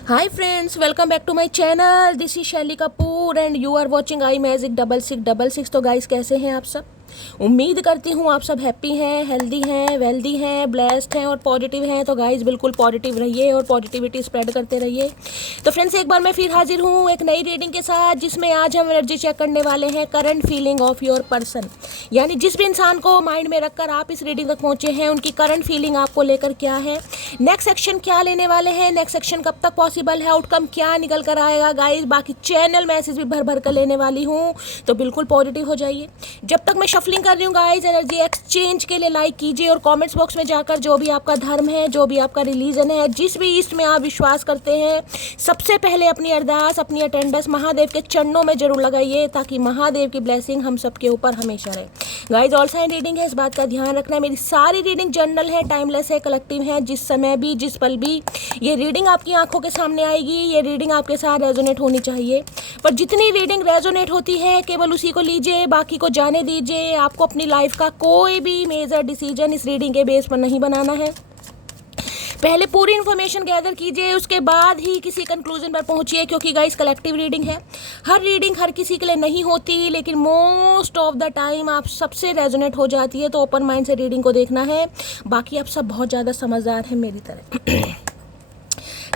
Hi friends, welcome back to my channel. This is शैली Kapoor and you are watching I magic 6666। तो guys कैसे हैं आप सब? उम्मीद करती हूँ आप सब हैप्पी हैं, हेल्दी हैं, वेल्दी हैं, ब्लेस्ड हैं और पॉजिटिव हैं। तो गाइस बिल्कुल पॉजिटिव रहिए और पॉजिटिविटी स्प्रेड करते रहिए। तो फ्रेंड्स एक बार मैं फिर हाजिर हूँ एक नई रीडिंग के साथ, जिसमें आज हम एनर्जी चेक करने वाले हैं current feeling of your person. यानी जिस भी इंसान को माइंड में रखकर आप इस रीडिंग तक पहुँचे हैं, उनकी करंट फीलिंग आपको लेकर क्या है, नेक्स्ट सेक्शन क्या लेने वाले हैं, नेक्स्ट सेक्शन कब तक पॉसिबल है, आउटकम क्या निकल कर आएगा। गाइस बाकी चैनल मैसेज भी भर भर कर लेने वाली हूँ, तो बिल्कुल पॉजिटिव हो जाइए। जब तक मैं शफलिंग कर रही हूँ गाइस, एनर्जी एक्सचेंज के लिए लाइक कीजिए और कमेंट्स बॉक्स में जाकर जो भी आपका धर्म है, जो भी आपका रिलीजन है, जिस भी ईस्ट में आप विश्वास करते हैं, सबसे पहले अपनी अरदास, अपनी अटेंडेंस महादेव के चरणों में जरूर लगाइए, ताकि महादेव की ब्लेसिंग हम सबके ऊपर हमेशा रहे। गाइस ऑल साइन रीडिंग है, इस बात का ध्यान रखना है। मेरी सारी रीडिंग जनरल है, टाइमलेस है, कलेक्टिव है। जिस समय भी, जिस पल भी ये रीडिंग आपकी आंखों के सामने आएगी, ये रीडिंग आपके साथ रेजोनेट होनी चाहिए। पर जितनी रीडिंग रेजोनेट होती है केवल उसी को लीजिए, बाकी को जाने दीजिए। आपको अपनी लाइफ का कोई भी मेजर डिसीजन इस रीडिंग के बेस पर नहीं बनाना है। पहले पूरी इन्फॉर्मेशन गैदर कीजिए, उसके बाद ही किसी कंक्लूजन पर पहुंचिए, क्योंकि गाइस कलेक्टिव रीडिंग है। हर रीडिंग हर किसी के लिए नहीं होती, लेकिन मोस्ट ऑफ द टाइम आप सबसे रेजोनेट हो जाती है। तो ओपन माइंड से रीडिंग को देखना है। बाकी आप सब बहुत ज़्यादा समझदार हैं मेरी तरह।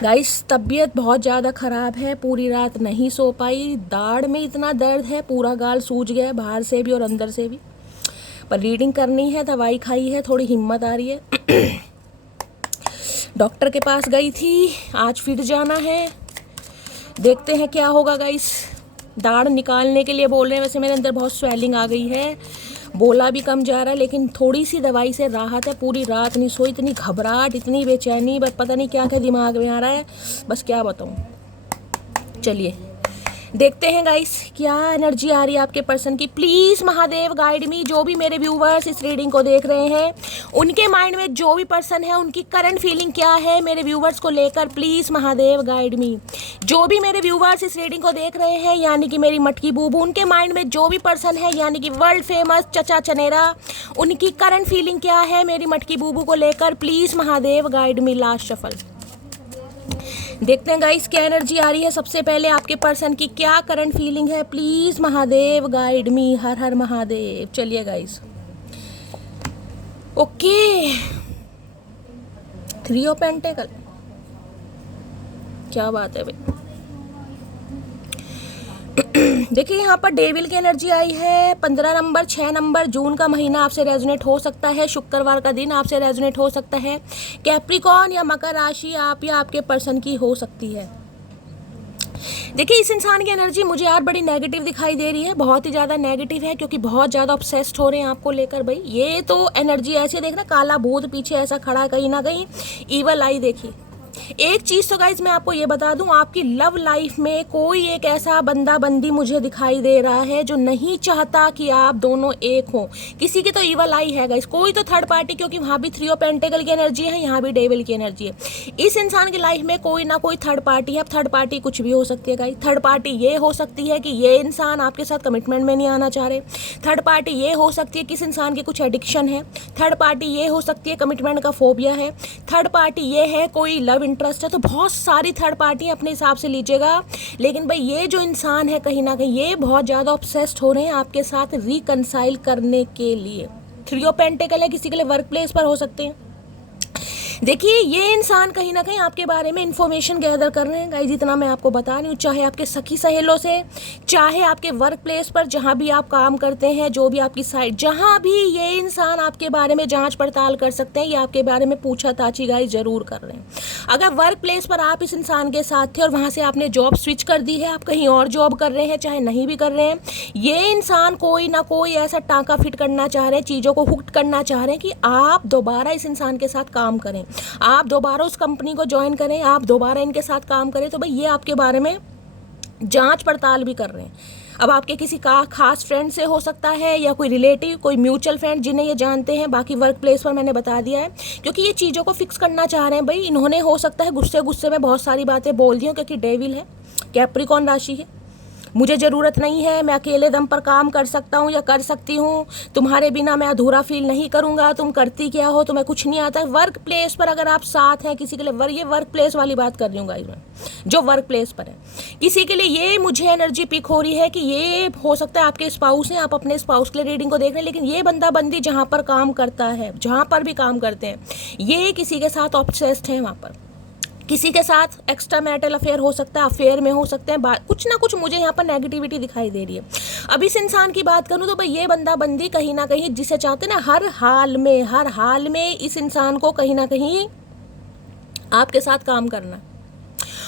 गाइस तबीयत बहुत ज़्यादा ख़राब है, पूरी रात नहीं सो पाई, दाढ़ में इतना दर्द है, पूरा गाल सूज गया है, बाहर से भी और अंदर से भी। पर रीडिंग करनी है, दवाई खाई है, थोड़ी हिम्मत आ रही है। डॉक्टर के पास गई थी, आज फिर जाना है, देखते हैं क्या होगा। गाइस दाढ़ निकालने के लिए बोल रहे हैं। वैसे मेरे अंदर बहुत स्वेलिंग आ गई है, बोला भी कम जा रहा है, लेकिन थोड़ी सी दवाई से राहत है। पूरी रात नहीं सोई, इतनी घबराहट, इतनी बेचैनी, बस पता नहीं क्या क्या दिमाग में आ रहा है, बस क्या बताऊँ। चलिए देखते हैं गाइस क्या एनर्जी आ रही है आपके पर्सन की। प्लीज़ महादेव गाइड मी। जो भी मेरे व्यूवर्स इस रीडिंग को देख रहे हैं, उनके माइंड में जो भी पर्सन है, उनकी करंट फीलिंग क्या है मेरे व्यूवर्स को लेकर, प्लीज़ महादेव गाइड मी। जो भी मेरे व्यूवर्स इस रीडिंग को देख रहे हैं, यानी कि मेरी मटकी बूबू, उनके माइंड में जो भी पर्सन है, यानी कि वर्ल्ड फेमस चचा चनेरा, उनकी करंट फीलिंग क्या है मेरी मटकी बूबू को लेकर, please Mahadev guide me. Last shuffle देखते हैं गाइस क्या एनर्जी आ रही है। सबसे पहले आपके पर्सन की क्या करंट फीलिंग है, प्लीज महादेव गाइड मी। हर हर महादेव। चलिए गाइस, ओके, 3 ऑफ पेंटिकल, क्या बात है भाई। देखिए यहाँ पर डेविल की एनर्जी आई है। 15 नंबर, 6 नंबर, जून का महीना आपसे रेजोनेट हो सकता है। शुक्रवार का दिन आपसे रेजोनेट हो सकता है। कैप्रिकॉर्न या मकर राशि आप या आपके पर्सन की हो सकती है। देखिए इस इंसान की एनर्जी मुझे यार बड़ी नेगेटिव दिखाई दे रही है, बहुत ही ज़्यादा नेगेटिव है, क्योंकि बहुत ज़्यादा ऑब्सेस्ड हो रहे हैं आपको लेकर। भाई ये तो एनर्जी ऐसी है, देखना काला भूत पीछे ऐसा खड़ा है, कहीं ना कहीं ईवल आई। देखिए एक चीज़ तो गाइज मैं आपको ये बता दूं, आपकी लव लाइफ में कोई एक ऐसा बंदा बंदी मुझे दिखाई दे रहा है जो नहीं चाहता कि आप दोनों एक हो। किसी की तो ईवल आई है गाइज, कोई तो थर्ड पार्टी, क्योंकि वहाँ भी 3 ऑफ पेंटिकल की एनर्जी है, यहाँ भी डेविल की एनर्जी है। इस इंसान की लाइफ में कोई ना कोई थर्ड पार्टी है। अब थर्ड पार्टी कुछ भी हो सकती है गाइज। थर्ड पार्टी ये हो सकती है कि ये इंसान आपके साथ कमिटमेंट में नहीं आना चाह रहे। थर्ड पार्टी ये हो सकती है कि इस इंसान की कुछ एडिक्शन है। थर्ड पार्टी ये हो सकती है कमिटमेंट का फोबिया है। थर्ड पार्टी ये है कोई लव इंटरेस्ट है। तो बहुत सारी थर्ड पार्टी अपने हिसाब से लीजिएगा, लेकिन भाई ये जो इंसान है कहीं ना कहीं ये बहुत ज़्यादा ऑब्सेस्ड हो रहे हैं आपके साथ रिकंसाइल करने के लिए। 3 ऑफ पेंटिकल है, किसी के लिए वर्क प्लेस पर हो सकते हैं। देखिए ये इंसान कहीं ना कहीं आपके बारे में इंफॉर्मेशन गैदर कर रहे हैं गाइज, इतना मैं आपको बता रही हूँ। चाहे आपके सखी सहेलों से, चाहे आपके वर्क प्लेस पर जहाँ भी आप काम करते हैं, जो भी आपकी साइट, जहाँ भी ये इंसान आपके बारे में जांच पड़ताल कर सकते हैं, ये आपके बारे में पूछताछी गाइज जरूर कर रहे हैं। अगर वर्क प्लेस पर आप इस इंसान के साथ थे और वहाँ से आपने जॉब स्विच कर दी है, आप कहीं और जॉब कर रहे हैं, चाहे नहीं भी कर रहे हैं, ये इंसान कोई ना कोई ऐसा टाँका फिट करना चाह रहे हैं, चीज़ों को हुक करना चाह रहे हैं कि आप दोबारा इस इंसान के साथ काम करें, आप दोबारा उस कंपनी को ज्वाइन करें, आप दोबारा इनके साथ काम करें। तो भाई ये आपके बारे में जांच पड़ताल भी कर रहे हैं। अब आपके किसी का खास फ्रेंड से हो सकता है, या कोई रिलेटिव, कोई म्यूचुअल फ्रेंड जिन्हें ये जानते हैं। बाकी वर्क प्लेस पर मैंने बता दिया है, क्योंकि ये चीज़ों को फिक्स करना चाह रहे हैं। भाई इन्होंने हो सकता है गुस्से गुस्से में बहुत सारी बातें बोल दी हो, क्योंकि डेविल है, कैप्रिकॉर्न राशि है। मुझे ज़रूरत नहीं है, मैं अकेले दम पर काम कर सकता हूँ या कर सकती हूँ, तुम्हारे बिना मैं अधूरा फील नहीं करूँगा, तुम करती क्या हो, तुम्हें कुछ नहीं आता। वर्क प्लेस पर अगर आप साथ हैं किसी के लिए, ये वर्क प्लेस वाली बात कर रही हूँ गाइस मैं, जो वर्क प्लेस पर है किसी के लिए, ये मुझे एनर्जी पिक हो रही है कि ये हो सकता है आपके स्पाउस हैं, आप अपने स्पाउस के लिए रीडिंग को देख रहे हैं, लेकिन ये बंदा बंदी जहाँ पर काम करता है, जहाँ पर भी काम करते हैं, ये किसी के साथ ऑब्सेस्ड है, वहाँ पर किसी के साथ एक्स्ट्रा मैरिटल अफेयर हो सकता है, अफेयर में हो सकते हैं, कुछ ना कुछ मुझे यहाँ पर नेगेटिविटी दिखाई दे रही है। अब इस इंसान की बात करूँ तो भाई ये बंदा बंदी कहीं ना कहीं जिसे चाहते ना, हर हाल में इस इंसान को कहीं ना कहीं आपके साथ काम करना।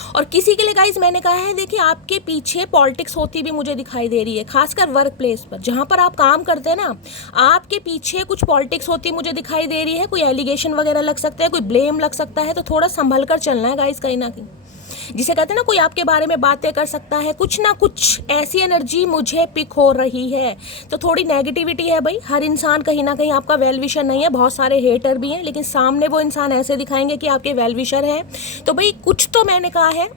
और किसी के लिए गाइज मैंने कहा है, देखिए आपके पीछे पॉलिटिक्स होती भी मुझे दिखाई दे रही है, खासकर वर्क प्लेस पर जहाँ पर आप काम करते हैं ना, आपके पीछे कुछ पॉलिटिक्स होती मुझे दिखाई दे रही है। कोई एलिगेशन वगैरह लग सकता है, कोई ब्लेम लग सकता है, तो थोड़ा संभल कर चलना है गाइज कहीं ना कहीं। जिसे कहते हैं ना, कोई आपके बारे में बातें कर सकता है, कुछ ना कुछ ऐसी एनर्जी मुझे पिक हो रही है। तो थोड़ी नेगेटिविटी है भाई, हर इंसान कहीं ना कहीं आपका वेल विशर नहीं है, बहुत सारे हेटर भी हैं, लेकिन सामने वो इंसान ऐसे दिखाएंगे कि आपके वेल विशर हैं। तो भाई कुछ तो मैंने कहा है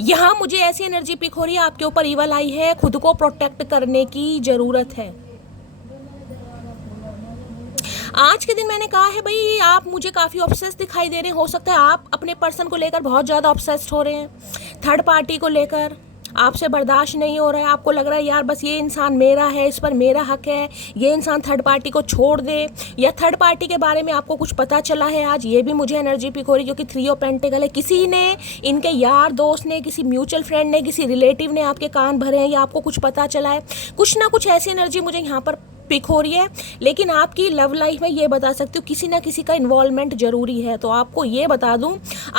यहाँ मुझे ऐसी एनर्जी पिक हो रही है, आपके ऊपर ईवल आई है, खुद को प्रोटेक्ट करने की ज़रूरत है। आज के दिन मैंने कहा है भाई आप मुझे काफ़ी ऑब्सेस्ड दिखाई दे रहे हैं। हो सकता है आप अपने पर्सन को लेकर बहुत ज़्यादा ऑब्सेस्ड हो रहे हैं, थर्ड पार्टी को लेकर आपसे बर्दाश्त नहीं हो रहा है, आपको लग रहा है यार बस ये इंसान मेरा है, इस पर मेरा हक है, ये इंसान थर्ड पार्टी को छोड़ दे, या थर्ड पार्टी के बारे में आपको कुछ पता चला है आज, ये भी मुझे एनर्जी पिक हो रही है, क्योंकि 3 ऑफ पेंटिकल है। किसी ने, इनके यार दोस्त ने, किसी म्यूचुअल फ्रेंड ने, किसी रिलेटिव ने आपके कान भरे हैं, या आपको कुछ पता चला है, कुछ ना कुछ ऐसी एनर्जी मुझे यहाँ पर पिक हो रही है। लेकिन आपकी लव लाइफ में ये बता सकती हूँ किसी ना किसी का इन्वॉल्वमेंट जरूरी है। तो आपको ये बता दूं,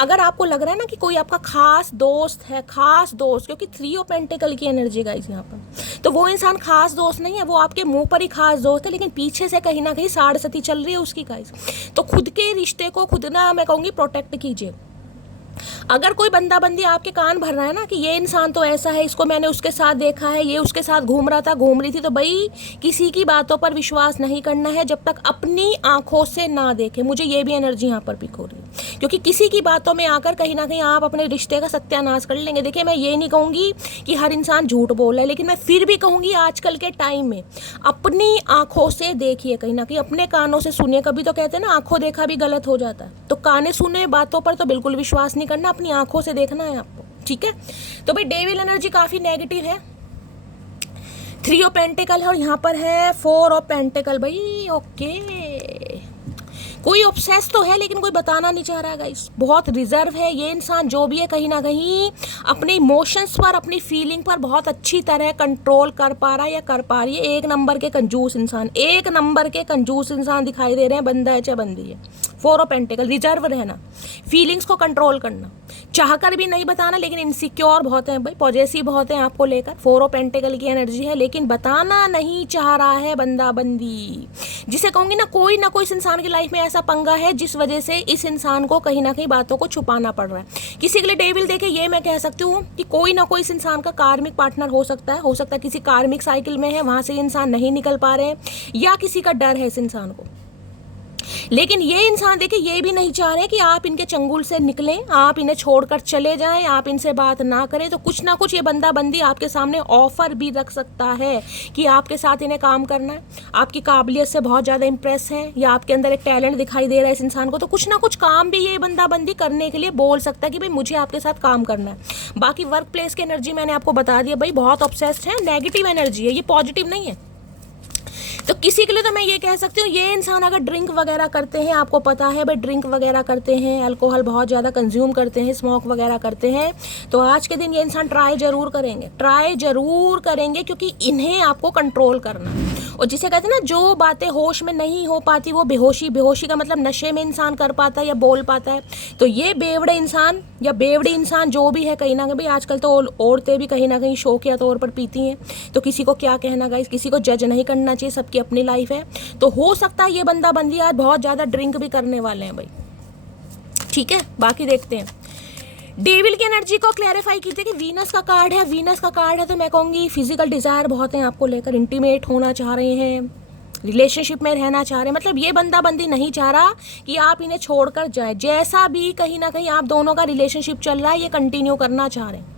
अगर आपको लग रहा है ना कि कोई आपका खास दोस्त है, खास दोस्त, क्योंकि 3 ऑफ पेंटिकल की एनर्जी गाइस यहाँ पर, तो वो इंसान खास दोस्त नहीं है, वो आपके मुंह पर ही खास दोस्त है, लेकिन पीछे से कहीं ना कहीं साढ़ सती चल रही है उसकी गाइस। तो खुद के रिश्ते को खुद ना, मैं कहूँगी, प्रोटेक्ट कीजिए। अगर कोई बंदा बंदी आपके कान भर रहा है ना कि ये इंसान तो ऐसा है, इसको मैंने उसके साथ देखा है, ये उसके साथ घूम रहा था, घूम रही थी, तो भाई किसी की बातों पर विश्वास नहीं करना है जब तक अपनी आंखों से ना देखे। मुझे ये भी एनर्जी यहाँ पर पिक हो रही है, क्योंकि किसी की बातों में आकर कहीं ना कहीं आप अपने रिश्ते का सत्यानाश कर लेंगे। देखिए मैं ये नहीं कहूँगी कि हर इंसान झूठ बोल रहा है, लेकिन मैं फिर भी कहूँगी आजकल के टाइम में अपनी आंखों से देखिए, कहीं ना कहीं अपने कानों से सुनिए। कभी तो कहते हैं ना आंखों देखा भी गलत हो जाता है, तो काने सुने बातों पर तो बिल्कुल विश्वास नहीं करना, अपनी आंखों से देखना है आपको, ठीक है। तो भाई डेविल एनर्जी काफी नेगेटिव है, 3 ऑफ पेंटिकल है और यहाँ पर है 4 ऑफ पेंटिकल। भाई ओके, कोई ऑब्सेस तो है लेकिन कोई बताना नहीं चाह रहा गाइस, बहुत रिजर्व है ये इंसान। जो भी है कहीं ना कहीं अपने इमोशंस पर, अपनी फीलिंग पर बहुत अच्छी तरह कंट्रोल कर पा रहा है या कर पा रही है। एक नंबर के कंजूस इंसान, एक नंबर के कंजूस इंसान दिखाई दे रहे हैं, बंदा है चाहे बंदी है। 4 ऑफ पेंटिकल, रिजर्व रहना, फीलिंग्स को कंट्रोल करना, चाहकर भी नहीं बताना, लेकिन इनसिक्योर बहुत है भाई, पॉजेसिव बहुत है आपको लेकर। 4 ऑफ पेंटिकल की एनर्जी है, लेकिन बताना नहीं चाह रहा है बंदा बंदी, जिसे कहूंगी ना कोई इस इंसान की लाइफ में ऐसा पंगा है जिस वजह से इस इंसान को कहीं ना कहीं बातों को छुपाना पड़ रहा है। किसी के लिए डेविल देखे ये मैं कह सकती हूँ कि कोई ना कोई इस इंसान का कार्मिक पार्टनर हो सकता है किसी कार्मिक साइकिल में है, वहां से इंसान नहीं निकल पा रहे हैं, या किसी का डर है इस इंसान को। लेकिन ये इंसान देखिए ये भी नहीं चाह रहे कि आप इनके चंगुल से निकलें, आप इन्हें छोड़कर चले जाएं, आप इनसे बात ना करें। तो कुछ ना कुछ ये बंदा बंदी आपके सामने ऑफर भी रख सकता है कि आपके साथ इन्हें काम करना है, आपकी काबिलियत से बहुत ज़्यादा इंप्रेस है, या आपके अंदर एक टैलेंट दिखाई दे रहा है इस इंसान को। तो कुछ ना कुछ काम भी ये बंदा बंदी करने के लिए बोल सकता है कि भाई मुझे आपके साथ काम करना है। बाकी वर्क प्लेस की एनर्जी मैंने आपको बता दिया भाई, बहुत ऑब्सेस्ड है, नेगेटिव एनर्जी है, ये पॉजिटिव नहीं है। तो किसी के लिए तो मैं ये कह सकती हूँ, ये इंसान अगर ड्रिंक वगैरह करते हैं, आपको पता है भाई ड्रिंक वगैरह करते हैं, अल्कोहल बहुत ज़्यादा कंज्यूम करते हैं, स्मोक वगैरह करते हैं, तो आज के दिन ये इंसान ट्राई जरूर करेंगे, क्योंकि इन्हें आपको कंट्रोल करना। और जिसे कहते हैं ना जो बातें होश में नहीं हो पाती वो बेहोशी का मतलब नशे में इंसान कर पाता है या बोल पाता है। तो ये बेवड़े इंसान या बेवड़ी इंसान जो भी है, कहीं ना कहीं आजकल तो औरतें भी कहीं ना कहीं शौकिया तौर पर पीती हैं, तो किसी को क्या कहना गाइस, किसी को जज नहीं करना चाहिए, सबकी अपनी लाइफ है। तो हो सकता है ये बंदा बंदी आज बहुत ज़्यादा ड्रिंक भी करने वाले हैं भाई, ठीक है। बाकी देखते हैं डेविल की एनर्जी को क्लैरिफाई कीजिए कि वीनस का कार्ड है, तो मैं कहूँगी फिजिकल डिजायर बहुत है आपको लेकर, इंटीमेट होना चाह रहे हैं, रिलेशनशिप में रहना चाह रहे हैं। मतलब ये बंदा बंदी नहीं चाह रहा कि आप इन्हें छोड़कर जाए, जैसा भी कहीं ना कहीं आप दोनों का रिलेशनशिप चल रहा है ये कंटिन्यू करना चाह रहे हैं।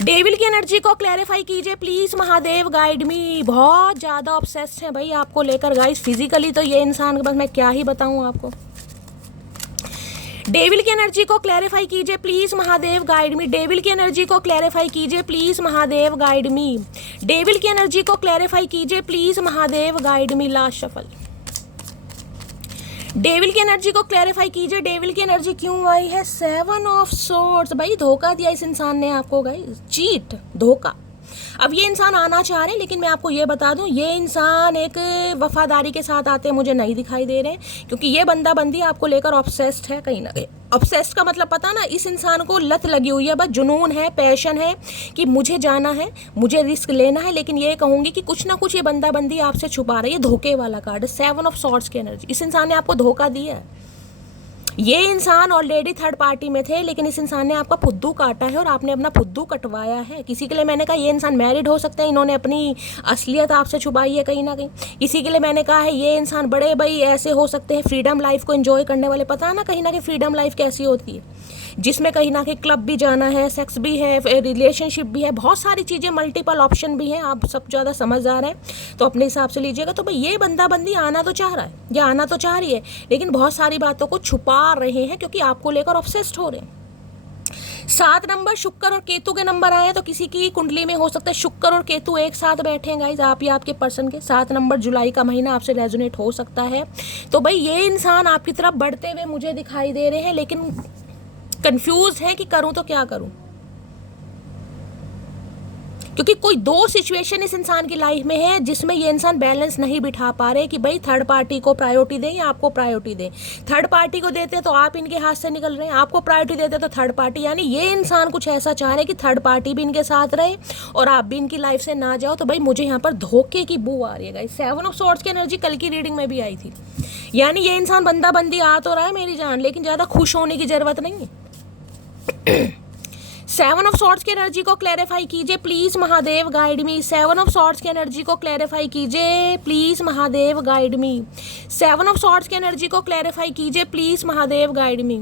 डेविल की एनर्जी को क्लैरिफाई कीजिए प्लीज महादेव, गाइड मी। बहुत ज़्यादा ऑब्सेस्ड है भाई आपको लेकर गाइस। फिजिकली तो ये इंसान, बस मैं क्या ही बताऊं आपको। डेविल की एनर्जी को क्लैरिफाई कीजिए please Mahadev, guide me. Devil की एनर्जी को क्लैरिफाई कीजिए please Mahadev, guide me. Devil की एनर्जी को क्लैरिफाई कीजिए please Mahadev, guide me. Last shuffle. Devil की एनर्जी को क्लैरिफाई कीजिए। डेविल की एनर्जी क्यों आई है? 7 ऑफ सोर्ड्स। भाई धोखा दिया इस इंसान ने आपको गाइस, चीट, धोखा। अब ये इंसान आना चाह रहे हैं, लेकिन मैं आपको ये बता दूं, ये इंसान एक वफादारी के साथ आते मुझे नहीं दिखाई दे रहे, क्योंकि ये बंदा बंदी आपको लेकर ऑब्सेस्ड है कहीं ना कहीं। ऑब्सेस्ड का मतलब पता ना, इस इंसान को लत लगी हुई है, बस जुनून है, पैशन है कि मुझे जाना है, मुझे रिस्क लेना है। लेकिन ये कहूंगी कि कुछ ना कुछ ये बंदा बंदी आपसे छुपा रही है। धोखे वाला कार्ड, 7 ऑफ सॉर्ड्स की एनर्जी। इस इंसान ने आपको धोखा दिया है। ये इंसान ऑलरेडी थर्ड पार्टी में थे, लेकिन इस इंसान ने आपका फुद्दू काटा है और आपने अपना फुद्दू कटवाया है। किसी के लिए मैंने कहा ये इंसान मैरिड हो सकते हैं, इन्होंने अपनी असलियत आपसे छुपाई है कहीं ना कहीं। किसी के लिए मैंने कहा है ये इंसान बड़े भाई ऐसे हो सकते हैं, फ्रीडम लाइफ को एंजॉय करने वाले। पता है ना कहीं ना कहीं फ्रीडम लाइफ कैसी होती है, जिसमें कहीं ना कहीं क्लब भी जाना है, सेक्स भी है, रिलेशनशिप भी है, बहुत सारी चीज़ें, मल्टीपल ऑप्शन भी हैं। आप सब ज़्यादा समझदार हैं तो अपने हिसाब से लीजिएगा। तो भाई ये बंदा बंदी आना तो चाह रहा है, या आना तो चाह रही है, लेकिन बहुत सारी बातों को छुपा रहे हैं क्योंकि आपको लेकर ऑब्सेस्ड हो रहे हैं। 7 नंबर शुक्र और केतु के नंबर आए हैं, तो किसी की कुंडली में हो सकता है शुक्र और केतु एक साथ बैठे हैं गाइज, आप या आपके पर्सन के। 7 नंबर जुलाई का महीना आपसे रेजोनेट हो सकता है। तो भाई ये इंसान आपकी तरफ बढ़ते हुए मुझे दिखाई दे रहे हैं, लेकिन कंफ्यूज है कि करूं तो क्या करूं, क्योंकि कोई दो सिचुएशन इस इंसान की लाइफ में है जिसमें ये इंसान बैलेंस नहीं बिठा पा रहे कि भाई थर्ड पार्टी को प्रायोरिटी दें या आपको प्रायोरिटी दें। थर्ड पार्टी को देते तो आप इनके हाथ से निकल रहे हैं, आपको प्रायोरिटी देते तो थर्ड पार्टी। यानी ये इंसान कुछ ऐसा चाह रहे कि थर्ड पार्टी भी इनके साथ रहे और आप भी इनकी लाइफ से ना जाओ। तो भाई मुझे यहाँ पर धोखे की बू आ रही है गाइस। 7 ऑफ सॉर्ड्स की एनर्जी कल की रीडिंग में भी आई थी। यानी ये इंसान बंदा बंदी आ तो रहा है मेरी जान, लेकिन ज़्यादा खुश होने की जरूरत नहीं है। 7 ऑफ सॉर्ड्स की एनर्जी को क्लैरिफाई कीजिए please Mahadev, guide me. 7 of swords की एनर्जी को क्लैरिफाई कीजिए please Mahadev, guide me. 7 of swords की एनर्जी को क्लैरिफाई कीजिए प्लीज महादेव, गाइड मी।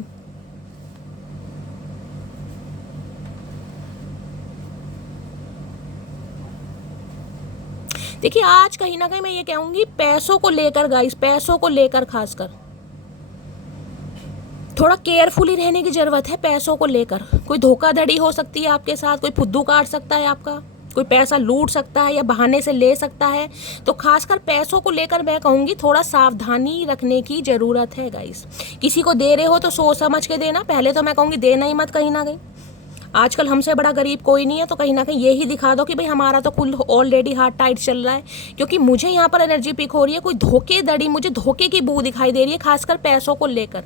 देखिए आज कहीं ना कहीं मैं ये कहूंगी पैसों को लेकर गाइस, पैसों को लेकर खासकर थोड़ा केयरफुली रहने की जरूरत है। पैसों को लेकर कोई धोखाधड़ी हो सकती है आपके साथ, कोई फुद्दू काट सकता है आपका, कोई पैसा लूट सकता है या बहाने से ले सकता है। तो खासकर पैसों को लेकर मैं कहूँगी थोड़ा सावधानी रखने की ज़रूरत है गाइस। किसी को दे रहे हो तो सोच समझ के देना। पहले तो मैं कहूँगी देना ही मत कहीं ना कहीं। आजकल हमसे बड़ा गरीब कोई नहीं है, तो कहीं ना कहीं ये ही दिखा दो कि भाई हमारा तो कुल ऑलरेडी हाथ टाइट चल रहा है। क्योंकि मुझे यहाँ पर एनर्जी पिक हो रही है, कोई धोखेधड़ी, मुझे धोखे की बू दिखाई दे रही है, खासकर पैसों को लेकर।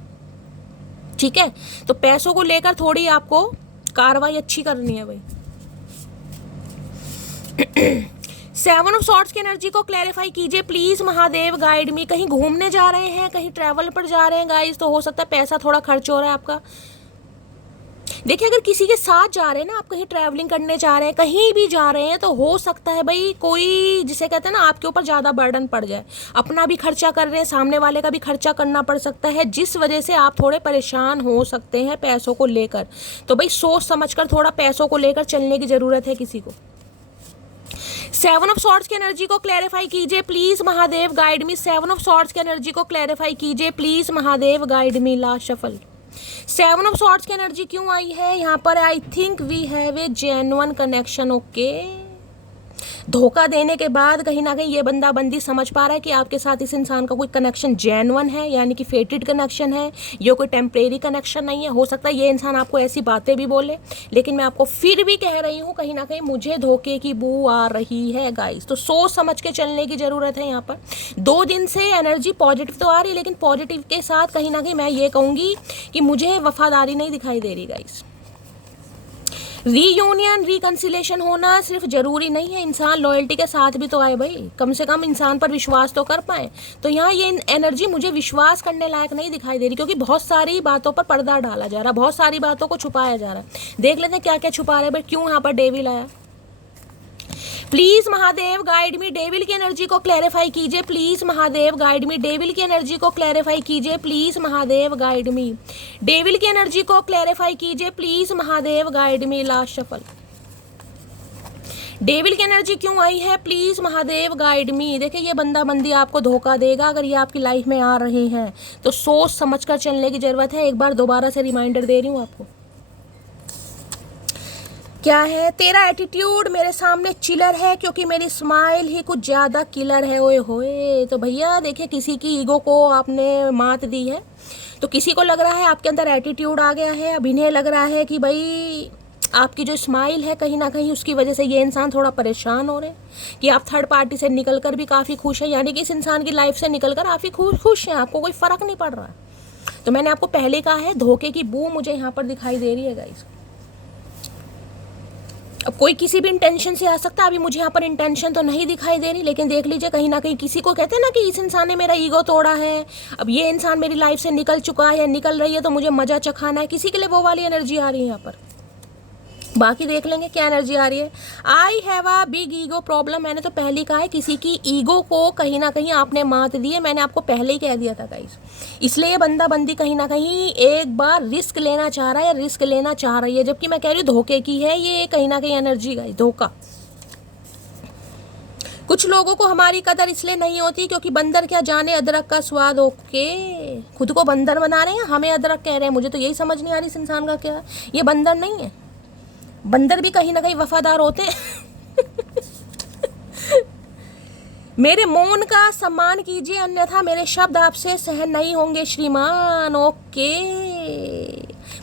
ठीक है, तो पैसों को लेकर थोड़ी आपको कार्रवाई अच्छी करनी है भाई। 7 ऑफ सॉर्ड्स की एनर्जी को क्लैरिफाई कीजिए प्लीज महादेव, गाइड मी। कहीं घूमने जा रहे हैं, कहीं ट्रैवल पर जा रहे हैं गाइस, तो हो सकता है पैसा थोड़ा खर्च हो रहा है आपका। देखिए अगर किसी के साथ जा रहे हैं ना, आप कहीं ट्रैवलिंग करने जा रहे हैं, कहीं भी जा रहे हैं, तो हो सकता है भाई कोई जिसे कहते हैं ना आपके ऊपर ज़्यादा बर्डन पड़ जाए। अपना भी खर्चा कर रहे हैं, सामने वाले का भी खर्चा करना पड़ सकता है, जिस वजह से आप थोड़े परेशान हो सकते हैं पैसों को लेकर। तो भाई सोच समझकर थोड़ा पैसों को लेकर चलने की ज़रूरत है किसी को। 7 ऑफ सॉर्ड्स की एनर्जी को क्लैरिफाई कीजिए please Mahadev, guide me. 7 of swords की एनर्जी को क्लैरिफाई कीजिए please Mahadev, guide me. Last shuffle. 7 of swords की एनर्जी क्यों आई है यहाँ पर? I think we have a genuine connection. Okay, धोखा देने के बाद कहीं ना कहीं ये बंदा बंदी समझ पा रहा है कि आपके साथ इस इंसान का कोई कनेक्शन जेन्युइन है, यानी कि फेटेड कनेक्शन है, ये कोई टेम्परेरी कनेक्शन नहीं है। हो सकता है ये इंसान आपको ऐसी बातें भी बोले, लेकिन मैं आपको फिर भी कह रही हूँ कहीं ना कहीं मुझे धोखे की बू आ रही है गाइस। तो सोच समझ के चलने की ज़रूरत है यहाँ पर। 2 दिन से एनर्जी पॉजिटिव तो आ रही है, लेकिन पॉजिटिव के साथ कहीं ना कहीं मैं ये कहूँगी कि मुझे वफादारी नहीं दिखाई दे रही गाइस। रीयूनियन, रिकन्सिलेशन होना सिर्फ जरूरी नहीं है, इंसान लॉयल्टी के साथ भी तो आए भाई, कम से कम इंसान पर विश्वास तो कर पाए। तो यहाँ ये एनर्जी मुझे विश्वास करने लायक नहीं दिखाई दे रही, क्योंकि बहुत सारी बातों पर पर्दा डाला जा रहा है, बहुत सारी बातों को छुपाया जा रहा है। देख लेते हैं क्या क्या छुपा रहे हैं भाई, क्यों यहाँ पर डेविल आया। Please Mahadev, guide me. Devil की एनर्जी को क्लैरिफाई कीजिए please Mahadev, guide me. Devil की एनर्जी को क्लैरिफाई कीजिए please Mahadev, guide me. Devil की एनर्जी को क्लैरिफाई कीजिए please Mahadev, guide me. Last shuffle. Devil की एनर्जी क्यों आई है? प्लीज महादेव गाइड मी। देखिए ये बंदा बंदी आपको धोखा देगा। अगर ये आपकी लाइफ में आ रहे हैं तो सोच समझ कर चलने की जरूरत है। एक बार दोबारा से रिमाइंडर दे रही हूँ आपको। क्या है? तेरा एटीट्यूड मेरे सामने चिलर है क्योंकि मेरी स्माइल ही कुछ ज़्यादा किलर है। ओए होए। तो भैया देखिए किसी की ईगो को आपने मात दी है, तो किसी को लग रहा है आपके अंदर एटीट्यूड आ गया है। अब इन्हें लग रहा है कि भाई आपकी जो स्माइल है कहीं ना कहीं उसकी वजह से ये इंसान थोड़ा परेशान हो रहे हैं कि आप थर्ड पार्टी से निकल कर भी काफ़ी खुश हैं। यानी कि इस इंसान की लाइफ से निकल कर काफ़ी खुश हैं, आपको कोई फ़र्क नहीं पड़ रहा है। तो मैंने आपको पहले कहा है धोखे की बू मुझे यहाँ पर दिखाई दे रही है गाइस। अब कोई किसी भी इंटेंशन से आ सकता है। अभी मुझे यहाँ पर इंटेंशन तो नहीं दिखाई दे रही, लेकिन देख लीजिए कहीं ना कहीं किसी को कहते हैं ना कि इस इंसान ने मेरा ईगो तोड़ा है, अब ये इंसान मेरी लाइफ से निकल चुका है, निकल रही है तो मुझे मजा चखाना है। किसी के लिए वो वाली एनर्जी आ रही है यहाँ पर। बाकी देख लेंगे क्या एनर्जी आ रही है। I have a big ego problem. मैंने तो पहले ही कहा है किसी की ईगो को कहीं ना कहीं आपने मात दी है। मैंने आपको पहले ही कह दिया था गाइस। इसलिए ये बंदा बंदी कहीं ना कहीं एक बार रिस्क लेना चाह रहा है या रिस्क लेना चाह रही है, जबकि मैं कह रही हूँ धोखे की है ये कहीं ना कहीं एनर्जी गाइस, धोखा। कुछ लोगों को हमारी कदर इसलिए नहीं होती क्योंकि बंदर क्या जाने अदरक का स्वाद। ओके, खुद को बंदर बना रहे हैं, हमें अदरक कह रहे हैं। मुझे तो यही समझ नहीं आ रही इस इंसान का क्या है। ये बंदर नहीं है, बंदर भी कहीं ना कहीं वफादार होते हैं। मेरे मौन का सम्मान कीजिए अन्यथा मेरे शब्द आपसे सहन नहीं होंगे श्रीमान। ओके,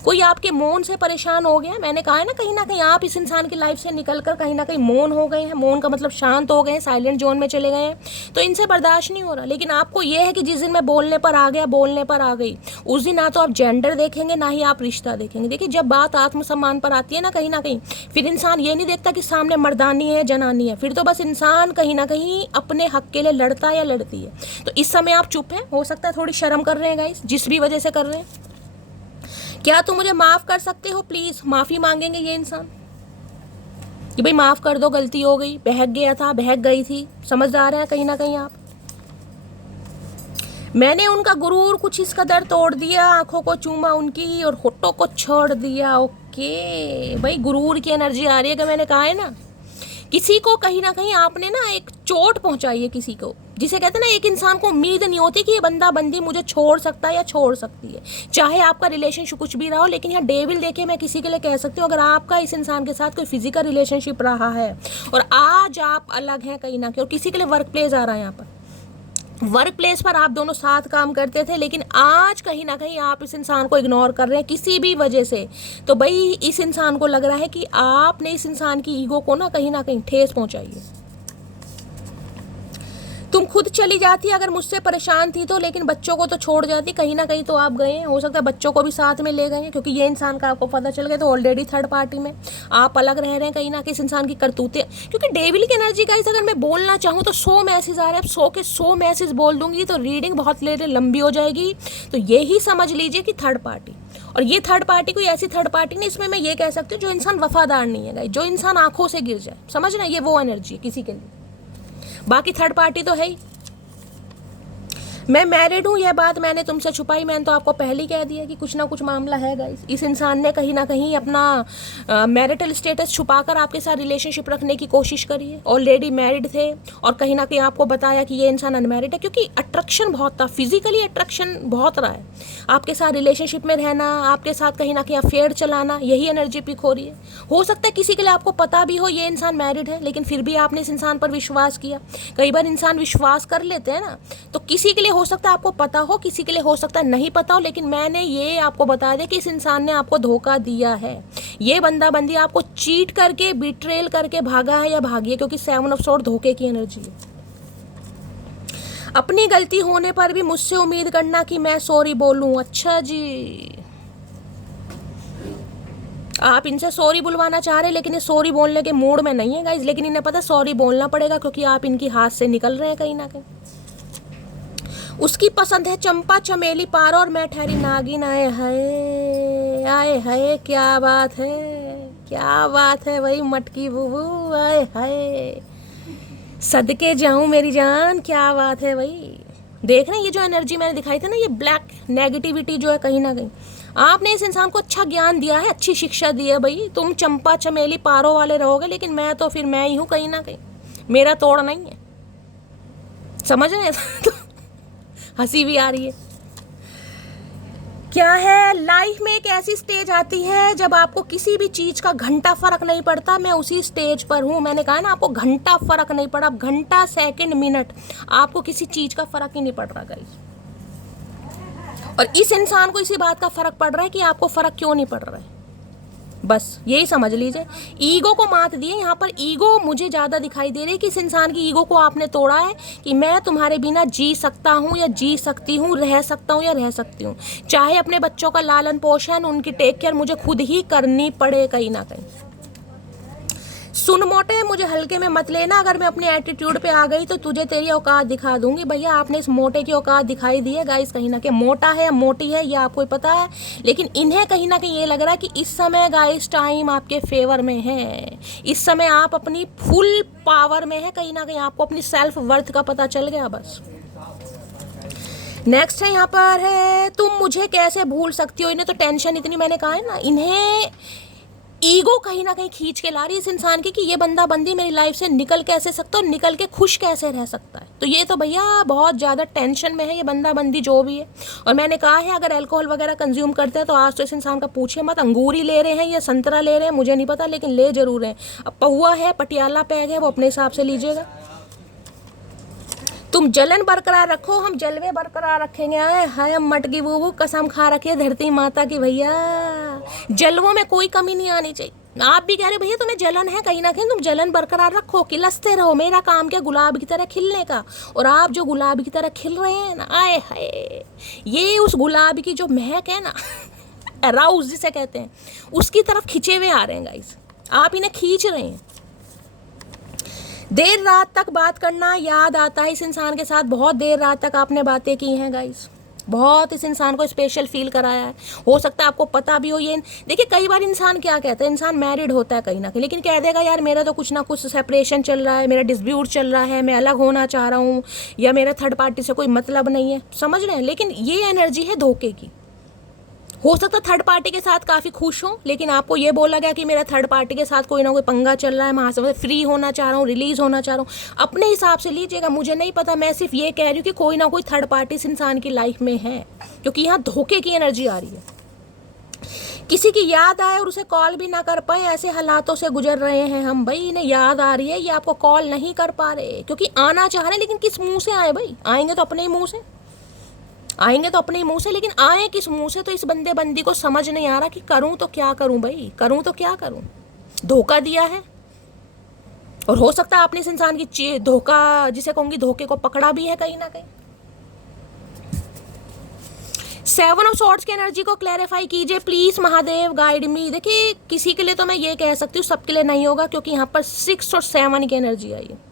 कोई आपके मौन से परेशान हो गया। मैंने कहा है ना कहीं आप इस इंसान की लाइफ से निकलकर कहीं ना कहीं मौन हो गए हैं। मौन का मतलब शांत हो गए हैं, साइलेंट जोन में चले गए हैं, तो इनसे बर्दाश्त नहीं हो रहा। लेकिन आपको यह है कि जिस दिन मैं बोलने पर आ गया, बोलने पर आ गई, उस दिन ना तो आप जेंडर देखेंगे ना ही आप रिश्ता देखेंगे। देखिए जब बात आत्मसम्मान पर आती है ना कहीं फिर इंसान ये नहीं देखता कि सामने मर्दानी है जनानी है, फिर तो बस इंसान कहीं ना कहीं अपने हक के लिए लड़ता है या लड़ती है। तो इस समय आप चुप हैं, हो सकता है थोड़ी शर्म कर रहे हैं गाइस, जिस भी वजह से कर रहे हैं। क्या तुम मुझे माफ कर सकते हो? प्लीज माफी मांगेंगे ये इंसान कि भाई माफ कर दो, गलती हो गई, बहक गया था, बहक गई थी। समझदार है कहीं ना कहीं आप। मैंने उनका गुरूर कुछ इस कदर तोड़ दिया, आंखों को चूमा उनकी और होठों को छोड़ दिया। ओके भाई, गुरूर की एनर्जी आ रही है कि मैंने कहा है ना किसी को कहीं ना कहीं आपने ना एक चोट पहुंचाई है किसी को, जिसे कहते हैं ना एक इंसान को उम्मीद नहीं होती कि ये बंदा बंदी मुझे छोड़ सकता है या छोड़ सकती है, चाहे आपका रिलेशनशिप कुछ भी रहा हो। लेकिन यहाँ डेविल देखे मैं किसी के लिए कह सकती हूँ, अगर आपका इस इंसान के साथ कोई फिजिकल रिलेशनशिप रहा है और आज आप अलग हैं कहीं ना कहीं, और किसी के लिए वर्क प्लेस आ रहा है, यहाँ पर वर्क प्लेस पर आप दोनों साथ काम करते थे, लेकिन आज कहीं ना कहीं आप इस इंसान को इग्नोर कर रहे हैं किसी भी वजह से। तो भाई इस इंसान को लग रहा है कि आपने इस इंसान की ईगो को ना कहीं ठेस पहुंचाई है। तुम खुद चली जाती अगर मुझसे परेशान थी तो, लेकिन बच्चों को तो छोड़ जाती। कहीं ना कहीं तो आप गए हैं, हो सकता है बच्चों को भी साथ में ले गए हैं, क्योंकि ये इंसान का आपको पता चल गया तो ऑलरेडी थर्ड पार्टी में आप अलग रह रहे हैं कहीं ना कहीं इस इंसान की करतूतें। क्योंकि डेविल की एनर्जी गाइस अगर मैं बोलना चाहूँ तो 100 मैसेज आ रहे हैं, 100 के 100 मैसेज बोल दूंगी तो रीडिंग बहुत लंबी हो जाएगी। तो यही समझ लीजिए कि थर्ड पार्टी, और ये थर्ड पार्टी कोई ऐसी थर्ड पार्टी नहीं, इसमें मैं ये कह सकती हूँ जो इंसान वफादार नहीं है गाइस, जो इंसान आंखों से गिर जाए, समझ ना, ये वो एनर्जी है किसी के लिए। बाकी थर्ड पार्टी तो है ही। मैं मैरिड हूँ, यह बात मैंने तुमसे छुपाई। मैंने तो आपको पहले ही कह दिया कि कुछ ना कुछ मामला है गाइस। इस इंसान ने कहीं ना कहीं अपना मैरिटल स्टेटस छुपाकर आपके साथ रिलेशनशिप रखने की कोशिश करी है। ऑलरेडी मैरिड थे और कहीं ना कहीं आपको बताया कि ये इंसान अनमैरिड है, क्योंकि अट्रैक्शन बहुत था, फिजिकली अट्रैक्शन बहुत रहा है। आपके साथ रिलेशनशिप में रहना, आपके साथ कहीं ना कहीं अफेयर चलाना, यही एनर्जी पिक हो रही है। हो सकता है किसी के लिए आपको पता भी हो ये इंसान मैरिड है, लेकिन फिर भी आपने इस इंसान पर विश्वास किया। कई बार इंसान विश्वास कर लेते हैं ना, तो किसी के लिए हो सकता है आपको पता हो, किसी के लिए हो सकता है नहीं पता हो, लेकिन मैंने ये आपको बता दिया कि इस इंसान ने आपको धोखा दिया है। ये बंदा बंदी आपको चीट करके, बिट्रेल करके भागा है या भागी है, क्योंकि 7 ऑफ स्वॉर्ड धोखे की एनर्जी है। अपनी गलती होने पर भी मुझसे उम्मीद करना कि मैं सॉरी बोलूं। अच्छा जी, आप इनसे सॉरी बुलवाना चाह रहे हैं, लेकिन ये सॉरी बोलने के मूड में नहीं है गाइस। लेकिन इन्हें पता सॉरी बोलना पड़ेगा क्योंकि आप इनकी हाथ से निकल रहे हैं कहीं ना कहीं। उसकी पसंद है चंपा चमेली पारो और मैं ठहरी नागिन। आए हाय, आए हाय, क्या बात है, क्या बात है भाई मटकी बुबू। आए हाय, सदके जाऊं मेरी जान, क्या बात है भाई। देख रहे हैं ये जो एनर्जी मैंने दिखाई थी ना, ये ब्लैक नेगेटिविटी जो है कहीं ना कहीं आपने इस इंसान को अच्छा ज्ञान दिया है, अच्छी शिक्षा दी है, भाई तुम चंपा चमेली पारों वाले रहोगे, लेकिन मैं तो फिर मैं ही हूँ कहीं ना कहीं, मेरा तोड़ नहीं है, समझ रहे हैं? तो हंसी भी आ रही है। क्या है, लाइफ में एक ऐसी स्टेज आती है जब आपको किसी भी चीज का घंटा फर्क नहीं पड़ता। मैं उसी स्टेज पर हूँ। मैंने कहा ना, आपको घंटा फर्क नहीं पड़ा, घंटा सेकंड मिनट आपको किसी चीज का फर्क ही नहीं पड़ रहा गाइस। और इस इंसान को इसी बात का फर्क पड़ रहा है कि आपको फर्क क्यों नहीं पड़ रहा है, बस यही समझ लीजिए। ईगो को मात दिए यहाँ पर। ईगो मुझे ज़्यादा दिखाई दे रही है कि इस इंसान की ईगो को आपने तोड़ा है कि मैं तुम्हारे बिना जी सकता हूँ या जी सकती हूँ, रह सकता हूँ या रह सकती हूँ, चाहे अपने बच्चों का लालन पोषण, उनकी टेक केयर मुझे खुद ही करनी पड़े कहीं ना कहीं। सुन मोटे, मुझे हल्के में मत लेना। अगर मैं अपने एटीट्यूड पे आ गई तो तुझे तेरी औकात दिखा दूंगी। भैया आपने इस मोटे की औकात दिखाई दी है गाइस, कहीं ना कहीं। मोटा है या मोटी है ये आपको ही पता है, लेकिन इन्हें कहीं ना कहीं ये लग रहा है कि इस समय गाइस टाइम आपके फेवर में है। इस समय आप अपनी फुल पावर में है, कहीं ना कहीं आपको अपनी सेल्फ वर्थ का पता चल गया बस। नेक्स्ट है यहाँ पर है, तुम मुझे कैसे भूल सकती हो। इन्हें तो टेंशन इतनी, मैंने कहा है ना, इन्हें ईगो कहीं ना कहीं खींच के ला रही है इस इंसान की कि ये बंदा बंदी मेरी लाइफ से निकल कैसे सकता है और निकल के खुश कैसे रह सकता है। तो ये तो भैया बहुत ज़्यादा टेंशन में है ये बंदा बंदी जो भी है। और मैंने कहा है अगर अल्कोहल वगैरह कंज्यूम करते हैं तो आज तो इस इंसान का पूछिए मत। अंगूरी ले रहे हैं या संतरा ले रहे हैं मुझे नहीं पता, लेकिन ले जरूर हैं। अब पहुआ है, पटियाला पैग है, वो अपने हिसाब से लीजिएगा। तुम जलन बरकरार रखो, हम जलवे बरकरार रखेंगे। आए हाय, हम मटकी बूबू कसम खा रखी है धरती माता की भैया, जलवों में कोई कमी नहीं आनी चाहिए। आप भी कह रहे भैया तुम्हें जलन है, कहीं ना कहीं तुम जलन बरकरार रखो, खिलसते रहो। मेरा काम क्या गुलाब की तरह खिलने का, और आप जो गुलाब की तरह खिल रहे हैं ना, आए हाय, ये उस गुलाब की जो महक है ना, अराउज जिसे कहते हैं, उसकी तरफ खिंचे हुए आ रहे हैं गाइस। आप इन्हें खींच रहे हैं। देर रात तक बात करना याद आता है इस इंसान के साथ। बहुत देर रात तक आपने बातें की हैं गाइस, बहुत इस इंसान को स्पेशल फील कराया है। हो सकता है आपको पता भी हो ये। देखिए कई बार इंसान क्या कहता है, इंसान मैरिड होता है कहीं ना कहीं, लेकिन कह देगा यार मेरा तो कुछ ना कुछ सेपरेशन चल रहा है, मेरा डिस्प्यूट चल रहा है, मैं अलग होना चाह रहा हूँ, या मेरा थर्ड पार्टी से कोई मतलब नहीं है, समझ रहे हैं। लेकिन ये एनर्जी है धोखे की। हो सकता है थर्ड पार्टी के साथ काफ़ी खुश हो, लेकिन आपको ये बोला गया कि मेरा थर्ड पार्टी के साथ कोई ना कोई पंगा चल रहा है, मैं से फ्री होना चाह रहा हूँ, रिलीज़ होना चाह रहा हूँ। अपने हिसाब से लीजिएगा, मुझे नहीं पता। मैं सिर्फ ये कह रही हूँ कि कोई ना कोई थर्ड पार्टी इस इंसान की लाइफ में है, क्योंकि यहाँ धोखे की एनर्जी आ रही है। किसी की याद आए और उसे कॉल भी ना कर पाए, ऐसे हालातों से गुजर रहे हैं हम। भाई इन्हें याद आ रही है, ये आपको कॉल नहीं कर पा रहे, क्योंकि आना चाह रहे हैं, लेकिन किस मुँह से आए भाई? आएंगे तो अपने ही मुँह से, आएंगे तो अपने ही मुंह से, लेकिन आए किस मुंह से? तो इस बंदे बंदी को समझ नहीं आ रहा कि करूं तो क्या करूं भाई, करूं तो क्या करूं। धोखा दिया है, और हो सकता है आपने इस इंसान की धोखा जिसे कहूंगी धोखे को पकड़ा भी है कहीं ना कहीं। 7 ऑफ सॉर्ड्स की एनर्जी को क्लैरिफाई कीजिए प्लीज महादेव, गाइड मी। देखिए किसी के लिए तो मैं ये कह सकती हूँ, सबके लिए नहीं होगा, क्योंकि यहाँ पर 6 और 7 की एनर्जी आई है।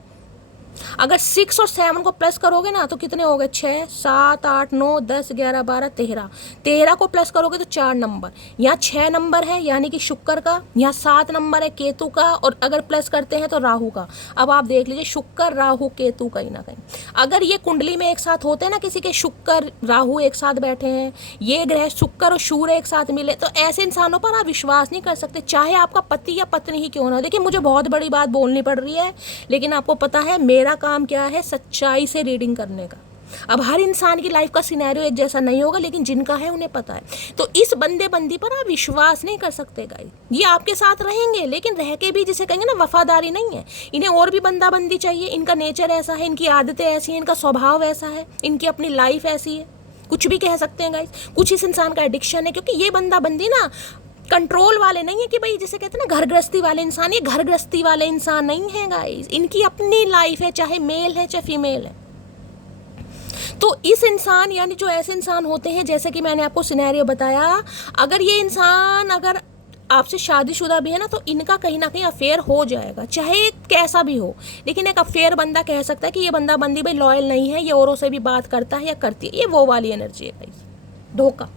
अगर 6 और 7 को प्लस करोगे ना तो कितने हो गए? 6, 7, 8, 9, 10, 11, 12, 13। 13 को प्लस करोगे तो 4 नंबर। यहाँ 6 नंबर है यानी कि शुक्र का, यहाँ 7 नंबर है केतु का, और अगर प्लस करते हैं तो राहु का। अब आप देख लीजिए शुक्र राहु केतु, कहीं ना कहीं अगर ये कुंडली में एक साथ होते हैं ना, किसी के शुक्र राहु एक साथ बैठे हैं, ये ग्रह शुक्र और सूर्य एक साथ मिले, तो ऐसे इंसानों पर आप विश्वास नहीं कर सकते, चाहे आपका पति या पत्नी ही क्यों ना हो। देखिए मुझे बहुत बड़ी बात बोलनी पड़ रही है, लेकिन आपको पता है मेरा काम क्या है? सच्चाई से रीडिंग करने का। अब हर इंसान की लाइफ का सिनेरियो एक जैसा नहीं होगा, लेकिन जिनका है उन्हें पता है। तो इस बंदे बंदी पर आप विश्वास नहीं कर सकते गाइस। ये आपके साथ रहेंगे, लेकिन रह के भी जिसे कहेंगे ना वफादारी नहीं है। इन्हें और भी बंदा बंदी चाहिए। इनका नेचर ऐसा है, इनकी आदतें ऐसी हैं, इनका स्वभाव ऐसा है, इनकी अपनी लाइफ ऐसी है, कुछ भी कह सकते हैं गाइस। कुछ इस इंसान का एडिक्शन है, क्योंकि ये बंदा बंदी ना कंट्रोल वाले नहीं है कि भाई जिसे कहते हैं ना घर गृहस्थी वाले इंसान। ये घर गृहस्थी वाले इंसान नहीं है गाइस, इनकी अपनी लाइफ है, चाहे मेल है चाहे फीमेल है। तो इस इंसान यानी जो ऐसे इंसान होते हैं, जैसे कि मैंने आपको सिनेरियो बताया, अगर ये इंसान अगर आपसे शादीशुदा भी है ना, तो इनका कहीं ना कहीं अफेयर हो जाएगा, चाहे कैसा भी हो। लेकिन एक अफेयर बंदा कह सकता है कि ये बंदा बंदी भाई लॉयल नहीं है, ये औरों से भी बात करता है या करती है, ये वो वाली एनर्जी है गाइस, धोखा।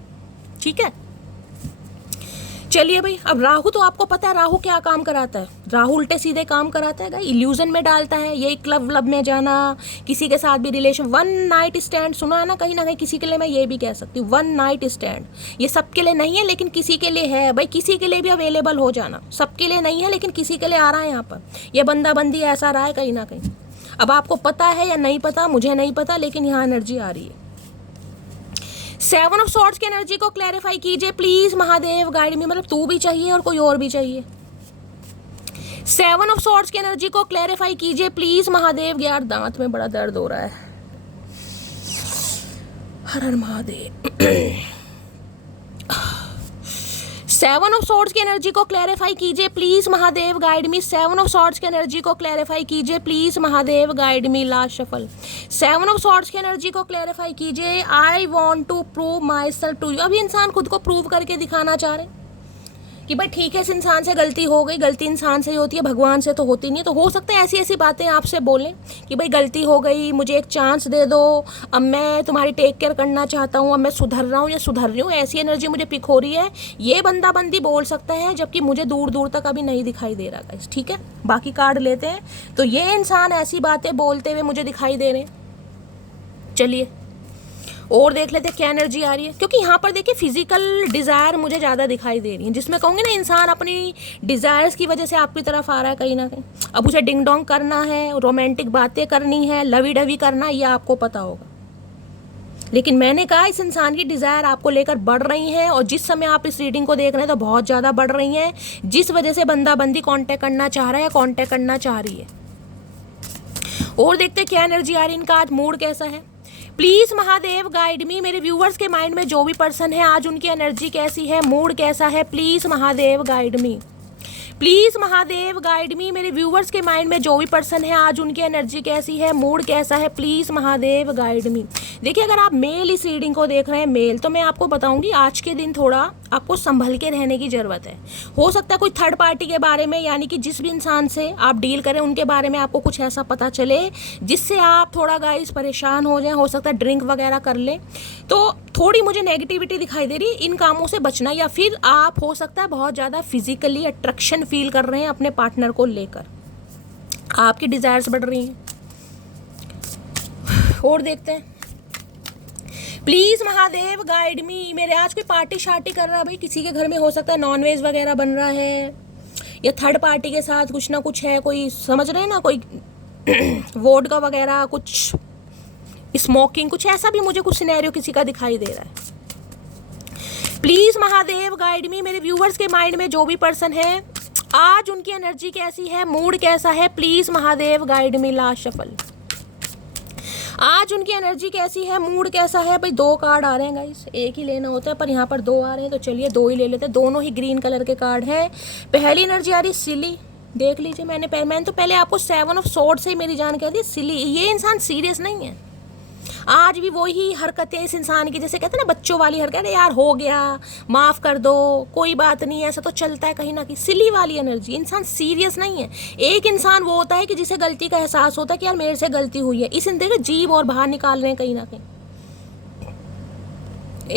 ठीक है, चलिए भाई, अब राहु तो आपको पता है राहु क्या काम कराता है। राहु उल्टे सीधे काम कराता है, इल्यूजन में डालता है। यही क्लब व्लब में जाना, किसी के साथ भी रिलेशन, वन नाइट स्टैंड सुना है ना कहीं ना कहीं किसी के लिए। मैं ये भी कह सकती हूँ वन नाइट स्टैंड, ये सबके लिए नहीं है लेकिन किसी के लिए है भाई। किसी के लिए भी अवेलेबल हो जाना, सबके लिए नहीं है लेकिन किसी के लिए आ रहा है यहाँ पर। यह बंदा बंदी ऐसा रहा है कहीं ना कहीं। अब आपको पता है या नहीं पता, मुझे नहीं पता, लेकिन यहाँ एनर्जी आ रही है। 7 ऑफ सॉर्ड्स की एनर्जी को क्लैरिफाई कीजिए प्लीज महादेव, गाइड में। मतलब तू भी चाहिए और कोई और भी चाहिए। 7 ऑफ सॉर्ड्स की एनर्जी को क्लैरिफाई कीजिए प्लीज महादेव। यार दांत में बड़ा दर्द हो रहा है। हर हर महादेव। 7 ऑफ सॉर्ड्स की एनर्जी को क्लैरिफाई कीजिए please Mahadev, guide me. 7 of swords की एनर्जी को क्लैरिफाई कीजिए please Mahadev, guide me. Last shuffle. 7 of swords की एनर्जी को क्लैरिफाई कीजिए। I want to prove myself to you. अभी इंसान खुद को प्रूव करके दिखाना चाह रहे कि भाई ठीक है, इस इंसान से गलती हो गई। गलती इंसान से ही होती है, भगवान से तो होती नहीं। तो हो सकता है ऐसी ऐसी बातें आपसे बोलें कि भाई गलती हो गई, मुझे एक चांस दे दो, अब मैं तुम्हारी टेक केयर करना चाहता हूँ, अब मैं सुधर रहा हूँ या सुधर रही हूँ, ऐसी एनर्जी मुझे पिक हो रही है। ये बंदा बंदी बोल सकता है, जबकि मुझे दूर दूर तक अभी नहीं दिखाई दे रहा गाइस। ठीक है, बाकी कार्ड लेते हैं। तो ये इंसान ऐसी बातें बोलते हुए मुझे दिखाई दे रहे हैं। चलिए और देख लेते क्या एनर्जी आ रही है, क्योंकि यहाँ पर देखिए फिजिकल डिज़ायर मुझे ज़्यादा दिखाई दे रही है, जिसमें कहूँगी ना इंसान अपनी डिज़ायर्स की वजह से आपकी तरफ आ रहा है कहीं ना कहीं। अब उसे डिंग डोंग करना है, रोमांटिक बातें करनी है, लवी डवी करना, ये आपको पता होगा। लेकिन मैंने कहा इस इंसान की डिज़ायर आपको लेकर बढ़ रही है, और जिस समय आप इस रीडिंग को देख रहे हैं तो बहुत ज़्यादा बढ़ रही हैं, जिस वजह से बंदा बंदी कॉन्टेक्ट करना चाह रहा है, कॉन्टेक्ट करना चाह रही है। और देखते क्या एनर्जी आ रही है इनका, आज मूड कैसा है। Please Mahadev guide me. मेरे व्यूवर्स के माइंड में जो भी पर्सन है आज उनकी एनर्जी कैसी है, मूड कैसा है, please Mahadev guide me. Please Mahadev guide me. मेरे व्यूवर्स के माइंड में जो भी पर्सन है आज उनकी एनर्जी कैसी है, मूड कैसा है, प्लीज महादेव गाइड मी। देखिए अगर आप मेल इस रीडिंग को देख रहे हैं, मेल, तो मैं आपको बताऊंगी आज के दिन थोड़ा आपको संभल के रहने की जरूरत है। हो सकता है कोई थर्ड पार्टी के बारे में, यानी कि जिस भी इंसान से आप डील करें उनके बारे में आपको कुछ ऐसा पता चले जिससे आप थोड़ा गाइस परेशान हो जाएं। हो सकता है ड्रिंक वगैरह कर लें। तो थोड़ी मुझे नेगेटिविटी दिखाई दे रही है, इन कामों से बचना। या फिर आप हो सकता है बहुत ज़्यादा फिजिकली अट्रैक्शन फील कर रहे हैं अपने पार्टनर को लेकर, आपकी डिजायर्स बढ़ रही हैं। और देखते हैं प्लीज महादेव गाइड मी। मेरे आज कोई पार्टी शार्टी कर रहा है भाई, किसी के घर में हो सकता है नॉनवेज वगैरह बन रहा है, या थर्ड पार्टी के साथ कुछ ना कुछ है, कोई समझ रहे हैं ना, कोई वोडका वगैरह, कुछ स्मोकिंग, कुछ ऐसा भी मुझे कुछ सिनेरियो किसी का दिखाई दे रहा है। Please Mahadev guide me. मेरे व्यूवर्स के माइंड में जो भी पर्सन है आज उनकी एनर्जी कैसी है, मूड कैसा है, please Mahadev guide me. Last shuffle. आज उनकी एनर्जी कैसी है, मूड कैसा है। भाई 2 कार्ड आ रहे हैं गाइस, एक ही लेना होता है पर यहाँ पर 2 आ रहे हैं, तो चलिए 2 ही ले लेते हैं। दोनों ही ग्रीन कलर के कार्ड हैं। पहली एनर्जी आ रही सिली, देख लीजिए। मैंने तो पहले आपको 7 ऑफ सॉर्ड से ही मेरी जान कह दी सिली। ये इंसान सीरियस नहीं है, आज भी वही हरकतें इस इंसान की, जैसे कहते हैं ना बच्चों वाली हरकत, यार हो गया, माफ़ कर दो, कोई बात नहीं, ऐसा तो चलता है कहीं ना कहीं, सिली वाली एनर्जी। इंसान सीरियस नहीं है। एक इंसान वो होता है कि जिसे गलती का एहसास होता है कि यार मेरे से गलती हुई है, इस इंसान को जीभ और बाहर निकाल रहे हैं कहीं ना कहीं।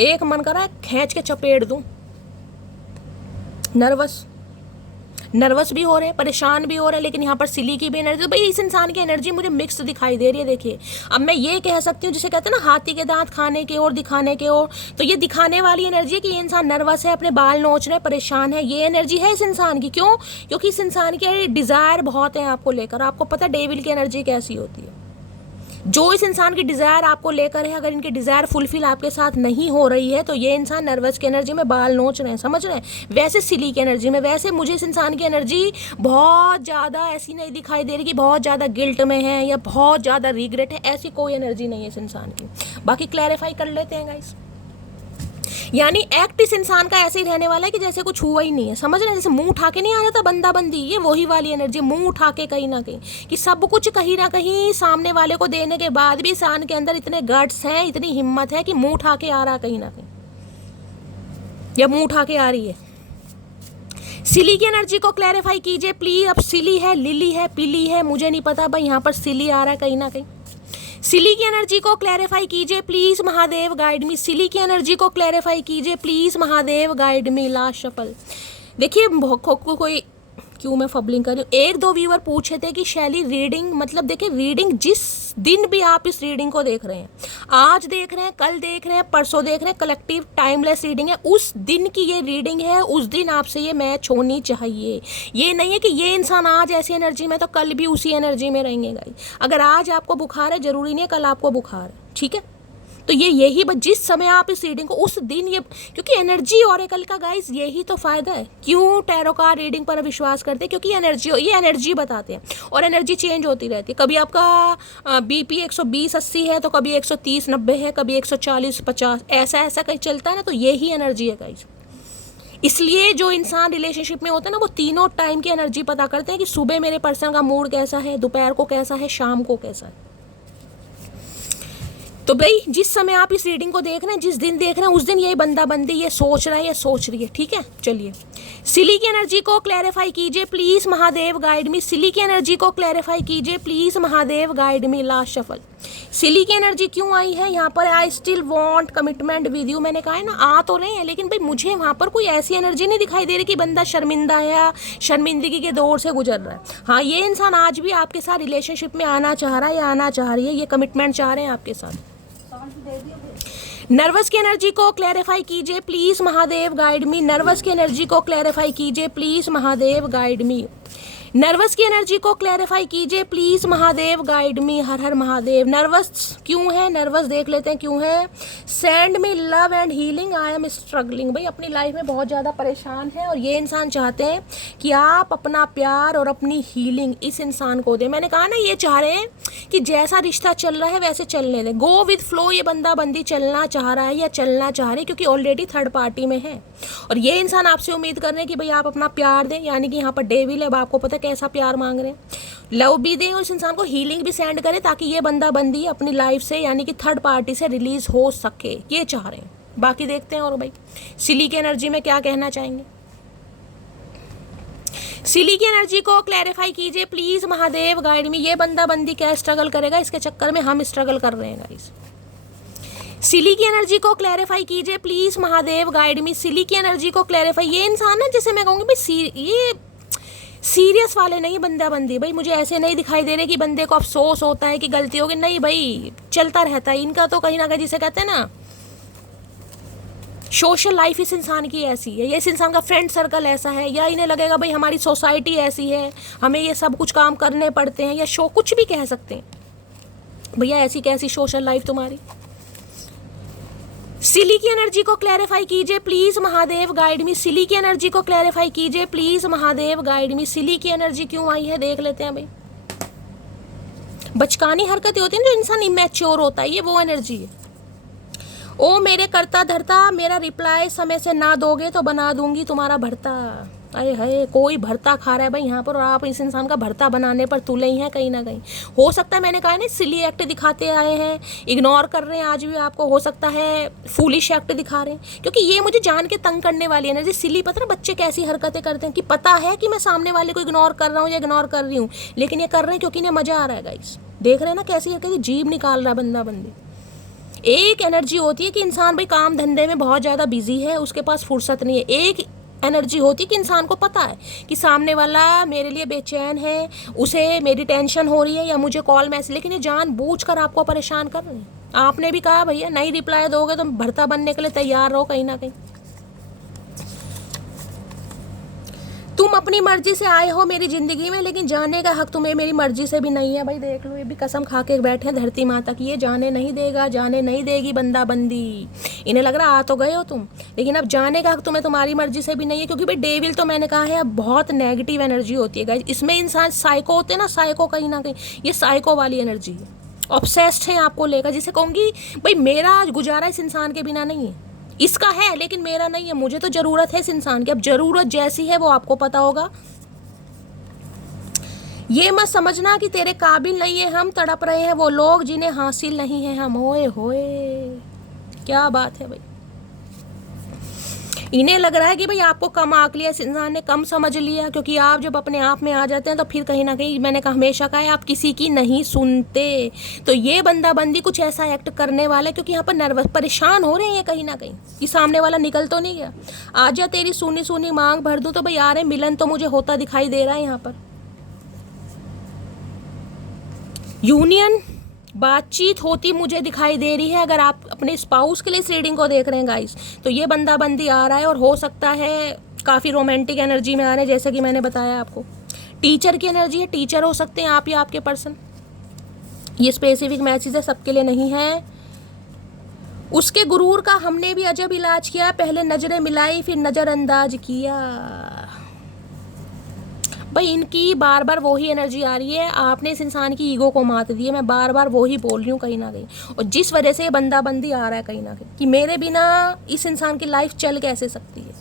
एक मन कर रहा है खींच के चपेट दूं। नर्वस भी हो रहे हैं, परेशान भी हो रहे हैं, लेकिन यहाँ पर सिली की भी एनर्जी। तो भाई इस इंसान की एनर्जी मुझे मिक्स दिखाई दे रही है। देखिए अब मैं ये कह सकती हूँ, जिसे कहते हैं ना हाथी के दांत खाने के और दिखाने के और, तो ये दिखाने वाली एनर्जी है कि ये इंसान नर्वस है, अपने बाल नोच रहे, परेशान है। ये एनर्जी है इस इंसान की। क्यों? क्योंकि इस इंसान की डिज़ायर बहुत है आपको लेकर। आपको पता है डेविल की एनर्जी कैसी होती है। जो इस इंसान की डिज़ायर आपको लेकर है, अगर इनकी डिज़ायर फुलफिल आपके साथ नहीं हो रही है तो ये इंसान नर्वस की एनर्जी में बाल नोच रहे हैं, समझ रहे हैं। वैसे सिली की एनर्जी में, वैसे मुझे इस इंसान की एनर्जी बहुत ज़्यादा ऐसी नहीं दिखाई दे रही कि बहुत ज़्यादा गिल्ट में है या बहुत ज़्यादा रिग्रेट है, ऐसी कोई एनर्जी नहीं है इस इंसान की। बाकी क्लैरिफाई कर लेते हैं गाइस। यानी एक्ट इस इंसान का ऐसे ही रहने वाला है कि जैसे कुछ हुआ ही नहीं है, समझ रहे हैं। जैसे मुंह उठा के नहीं आ जाता बंदा बंदी, ये वही वाली एनर्जी, मुंह उठा के कहीं ना कहीं, कि सब कुछ कहीं ना कहीं सामने वाले को देने के बाद भी इंसान के अंदर इतने गट्स हैं, इतनी हिम्मत है कि मुंह उठा के आ रहा कहीं ना कहीं, या मुंह उठा के आ रही है। सिली की एनर्जी को क्लैरिफाई कीजिए प्लीज। अब सिली है, लिली है, पीली है, मुझे नहीं पता भाई। यहाँ पर सिली आ रहा है कहीं ना कहीं। सिली की एनर्जी को क्लैरिफाई कीजिए प्लीज महादेव गाइड मी। सिली की एनर्जी को क्लैरिफाई कीजिए please Mahadev guide me. Last shuffle. देखिए कोई क्यों मैं फबलिंग कर रही हूँ। एक दो व्यूअर पूछे थे कि शैली रीडिंग मतलब देखिए, रीडिंग जिस दिन भी आप इस रीडिंग को देख रहे हैं, आज देख रहे हैं, कल देख रहे हैं, परसों देख रहे हैं, कलेक्टिव टाइमलेस रीडिंग है, उस दिन की ये रीडिंग है, उस दिन आपसे ये मैच होनी चाहिए। ये नहीं है कि ये इंसान आज ऐसी एनर्जी में तो कल भी उसी एनर्जी में रहेंगे गाइस। अगर आज आपको बुखार है जरूरी नहीं है कल आपको बुखार है, ठीक है। तो ये यही जिस समय आप इस रीडिंग को उस दिन ये, क्योंकि एनर्जी ऑरेकल का गाइस यही तो फायदा है। क्यों टैरो कार्ड रीडिंग पर विश्वास करते हैं? क्योंकि ये एनर्जी बताते हैं और एनर्जी चेंज होती रहती है। कभी आपका बीपी 120-80 है तो कभी 130-90 है, कभी 140-50, ऐसा कहीं चलता है ना। तो यही एनर्जी है गाइस। इसलिए जो इंसान रिलेशनशिप में होता है ना, वो तीनों टाइम की एनर्जी पता करते हैं कि सुबह मेरे पर्सन का मूड कैसा है, दोपहर को कैसा है, शाम को कैसा है। तो भाई जिस समय आप इस रीडिंग को देख रहे हैं, जिस दिन देख रहे हैं, उस दिन ये बंदा बंदी ये सोच रहा है या सोच रही है, ठीक है। चलिए सिली की एनर्जी को क्लैरिफाई कीजिए प्लीज महादेव गाइड मी। सिली की एनर्जी को क्लैरिफाई कीजिए please Mahadev guide me. Last shuffle. सिली की एनर्जी क्यों आई है यहाँ पर? I still want commitment with you. मैंने कहा है ना, आ तो रहे हैं लेकिन भाई मुझे वहाँ पर कोई ऐसी एनर्जी नहीं दिखाई दे रही कि बंदा शर्मिंदा है या शर्मिंदगी के दौर से गुजर रहा है। हाँ, ये इंसान आज भी आपके साथ रिलेशनशिप में आना चाह रहा है या आना चाह रही है, ये कमिटमेंट चाह रहे हैं आपके साथ। नर्वस की एनर्जी को क्लैरिफाई कीजिए please Mahadev guide me. Nervous की एनर्जी को क्लैरिफाई कीजिए please Mahadev guide me. Nervous की एनर्जी को क्लैरिफाई कीजिए प्लीज महादेव गाइड मी। हर हर महादेव। नर्वस क्यों है? नर्वस देख लेते हैं क्यों है। Send me love and healing, I am struggling. भाई अपनी लाइफ में बहुत ज़्यादा परेशान है और ये इंसान चाहते हैं कि आप अपना प्यार और अपनी हीलिंग इस इंसान को दें। मैंने कहा ना, ये चाह रहे हैं कि जैसा रिश्ता चल रहा है वैसे चलने दें, गो विद फ्लो। ये बंदा बंदी चलना चाह रहा है या चलना चाह रहे हैं क्योंकि ऑलरेडी थर्ड पार्टी में है और ये इंसान आपसे उम्मीद कर रहे हैं कि भाई आप अपना प्यार दें। यानी कि यहाँ पर डेविल है, अब आपको पता कैसा प्यार मांग रहे हैं। लव भी दें और इस इंसान को हीलिंग भी सेंड करें ताकि ये बंदा बंदी अपनी लाइफ से यानी कि थर्ड पार्टी से रिलीज हो सके, ये चाह रहे हैं। बाकी देखते हैं और भाई सिली की एनर्जी में क्या कहना चाहेंगे। सिली की एनर्जी को क्लैरिफाई कीजिए प्लीज महादेव गाइड मी। ये बंदा बंदी क्या स्ट्रगल करेगा, इसके चक्कर में हम स्ट्रगल कर रहे हैं गाइस। सिली की एनर्जी को क्लैरिफाई कीजिए प्लीज महादेव गाइड मी। सिली की एनर्जी को क्लैरिफाई। ये इंसान ना, जैसे मैं कहूँगी भाई ये सीरियस वाले नहीं बंदा बंदी। भाई मुझे ऐसे नहीं दिखाई दे रहे कि बंदे को अफसोस होता है कि गलती होगी, नहीं भाई चलता रहता है इनका तो कहीं ना कहीं, जिसे कहते हैं ना सोशल लाइफ इस इंसान की ऐसी है, या इस इंसान का फ्रेंड सर्कल ऐसा है, या इन्हें लगेगा भाई हमारी सोसाइटी ऐसी है, हमें ये सब कुछ काम करने पड़ते हैं, या शो कुछ भी कह सकते हैं। भैया ऐसी कैसी सोशल लाइफ तुम्हारी। सिली की एनर्जी को क्लैरिफाई कीजिए प्लीज महादेव गाइड मी। सिली की एनर्जी को क्लैरिफाई कीजिए प्लीज महादेव गाइड मी। सिली की एनर्जी क्यों आई है देख लेते हैं भाई। बचकानी हरकतें होती है ना, जो इंसान इमैच्योर होता है, ये वो एनर्जी है। ओ मेरे करता धरता, मेरा रिप्लाई समय से ना दोगे तो बना दूंगी तुम्हारा भरता। अरे है कोई भरता खा रहा है भाई यहाँ पर और आप इस इंसान का भरता बनाने पर तुले ही हैं कहीं ना कहीं। हो सकता है, मैंने कहा ना, सिली एक्ट दिखाते आए हैं, इग्नोर कर रहे हैं आज भी आपको। हो सकता है फूलिश एक्ट दिखा रहे हैं क्योंकि ये मुझे जान के तंग करने वाली है ना। जैसे सिली, पता ना बच्चे कैसी हरकतें करते हैं कि पता है कि मैं सामने वाले को इग्नोर कर रहा हूँ या इग्नोर कर रही हूँ, लेकिन ये कर रहे हैं क्योंकि इन्हें मजा आ रहा है गाइस। देख रहे हैं ना कैसी हरकत, जीभ निकाल रहा है बंदा बंदी। एक एनर्जी होती है कि इंसान भाई काम धंधे में बहुत ज़्यादा बिजी है, उसके पास फुर्सत नहीं है। एक एनर्जी होती है कि इंसान को पता है कि सामने वाला मेरे लिए बेचैन है, उसे मेरी टेंशन हो रही है या मुझे कॉल मैसेज, लेकिन ये जानबूझकर आपको परेशान कर रहे हैं। आपने भी कहा भैया नहीं रिप्लाई दोगे तो भरता बनने के लिए तैयार रहो कहीं ना कहीं। तुम अपनी मर्जी से आए हो मेरी ज़िंदगी में, लेकिन जाने का हक तुम्हें मेरी मर्जी से भी नहीं है। भाई देख लो, ये भी कसम खा के बैठे हैं धरती माता की, ये जाने नहीं देगा, जाने नहीं देगी बंदा बंदी। इन्हें लग रहा आ तो गए हो तुम, लेकिन अब जाने का हक तुम्हें तुम्हारी मर्जी से भी नहीं है। क्योंकि भाई डेविल तो मैंने कहा है अब बहुत नेगेटिव एनर्जी होती है गाइस। इसमें इंसान साइको होते हैं ना, साइको कहीं ना कहीं ये साइको वाली एनर्जी है। ऑब्सेस्ड है आपको लेकर, जिसे कहूँगी भाई मेरा गुजारा इस इंसान के बिना नहीं है, इसका है लेकिन मेरा नहीं है। मुझे तो जरूरत है इस इंसान की। अब जरूरत जैसी है वो आपको पता होगा। ये मत समझना कि तेरे काबिल नहीं है हम, तड़प रहे हैं वो लोग जिन्हें हासिल नहीं है हम। होए होए क्या बात है भाई। इन्हें लग रहा है कि भाई आपको कम आंक लिया, इस इंसान ने कम समझ लिया, क्योंकि आप जब अपने आप में आ जाते हैं तो फिर कहीं ना कहीं, मैंने कहा हमेशा कहा है, आप किसी की नहीं सुनते। तो ये बंदा बंदी कुछ ऐसा एक्ट करने वाला है, क्योंकि यहाँ पर नर्वस परेशान हो रहे हैं ये कहीं ना कहीं कि सामने वाला निकल तो नहीं गया। आजा तेरी सुनी सुनी मांग भर दूं, तो भाई यार है मिलन तो मुझे होता दिखाई दे रहा है यहाँ पर। यूनियन बातचीत होती मुझे दिखाई दे रही है। अगर आप अपने स्पाउस के लिए इस रीडिंग को देख रहे हैं गाइस, तो ये बंदा बंदी आ रहा है और हो सकता है काफ़ी रोमांटिक एनर्जी में आ रहे हैं, जैसे कि मैंने बताया आपको। टीचर की एनर्जी है, टीचर हो सकते हैं आप या आपके पर्सन। ये स्पेसिफिक मैसेज है, सबके लिए नहीं है। उसके गुरूर का हमने भी अजब इलाज किया, पहले नजरें मिलाई फिर नज़रअंदाज किया। भाई इनकी बार बार वही एनर्जी आ रही है, आपने इस इंसान की ईगो को मात दी है। मैं बार बार वही बोल रही हूँ कहीं ना कहीं, और जिस वजह से ये बंदा बंदी आ रहा है कहीं ना कहीं कि मेरे बिना इस इंसान की लाइफ चल कैसे सकती है।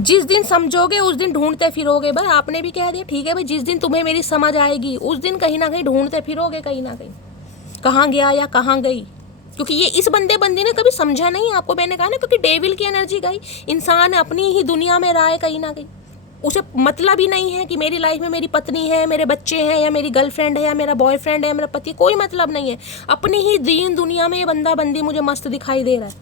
जिस दिन समझोगे उस दिन ढूंढते फिरोगे। भाई आपने भी कह दिया ठीक है भाई, जिस दिन तुम्हें मेरी समझ आएगी उस दिन कहीं ना कहीं ढूंढते फिरोगे कहीं ना कहीं, कहाँ गया या कहाँ गई। क्योंकि ये इस बंदे बंदी ने कभी समझा नहीं आपको, मैंने कहा ना, क्योंकि डेविल की एनर्जी गई। इंसान अपनी ही दुनिया में रहा है कहीं ना कहीं, उसे मतलब ही नहीं है कि मेरी लाइफ में मेरी पत्नी है, मेरे बच्चे हैं, या मेरी गर्लफ्रेंड है, या मेरा बॉयफ्रेंड है, या मेरा पति, कोई मतलब नहीं है। अपनी ही दीन दुनिया में ये बंदा बंदी मुझे मस्त दिखाई दे रहा है।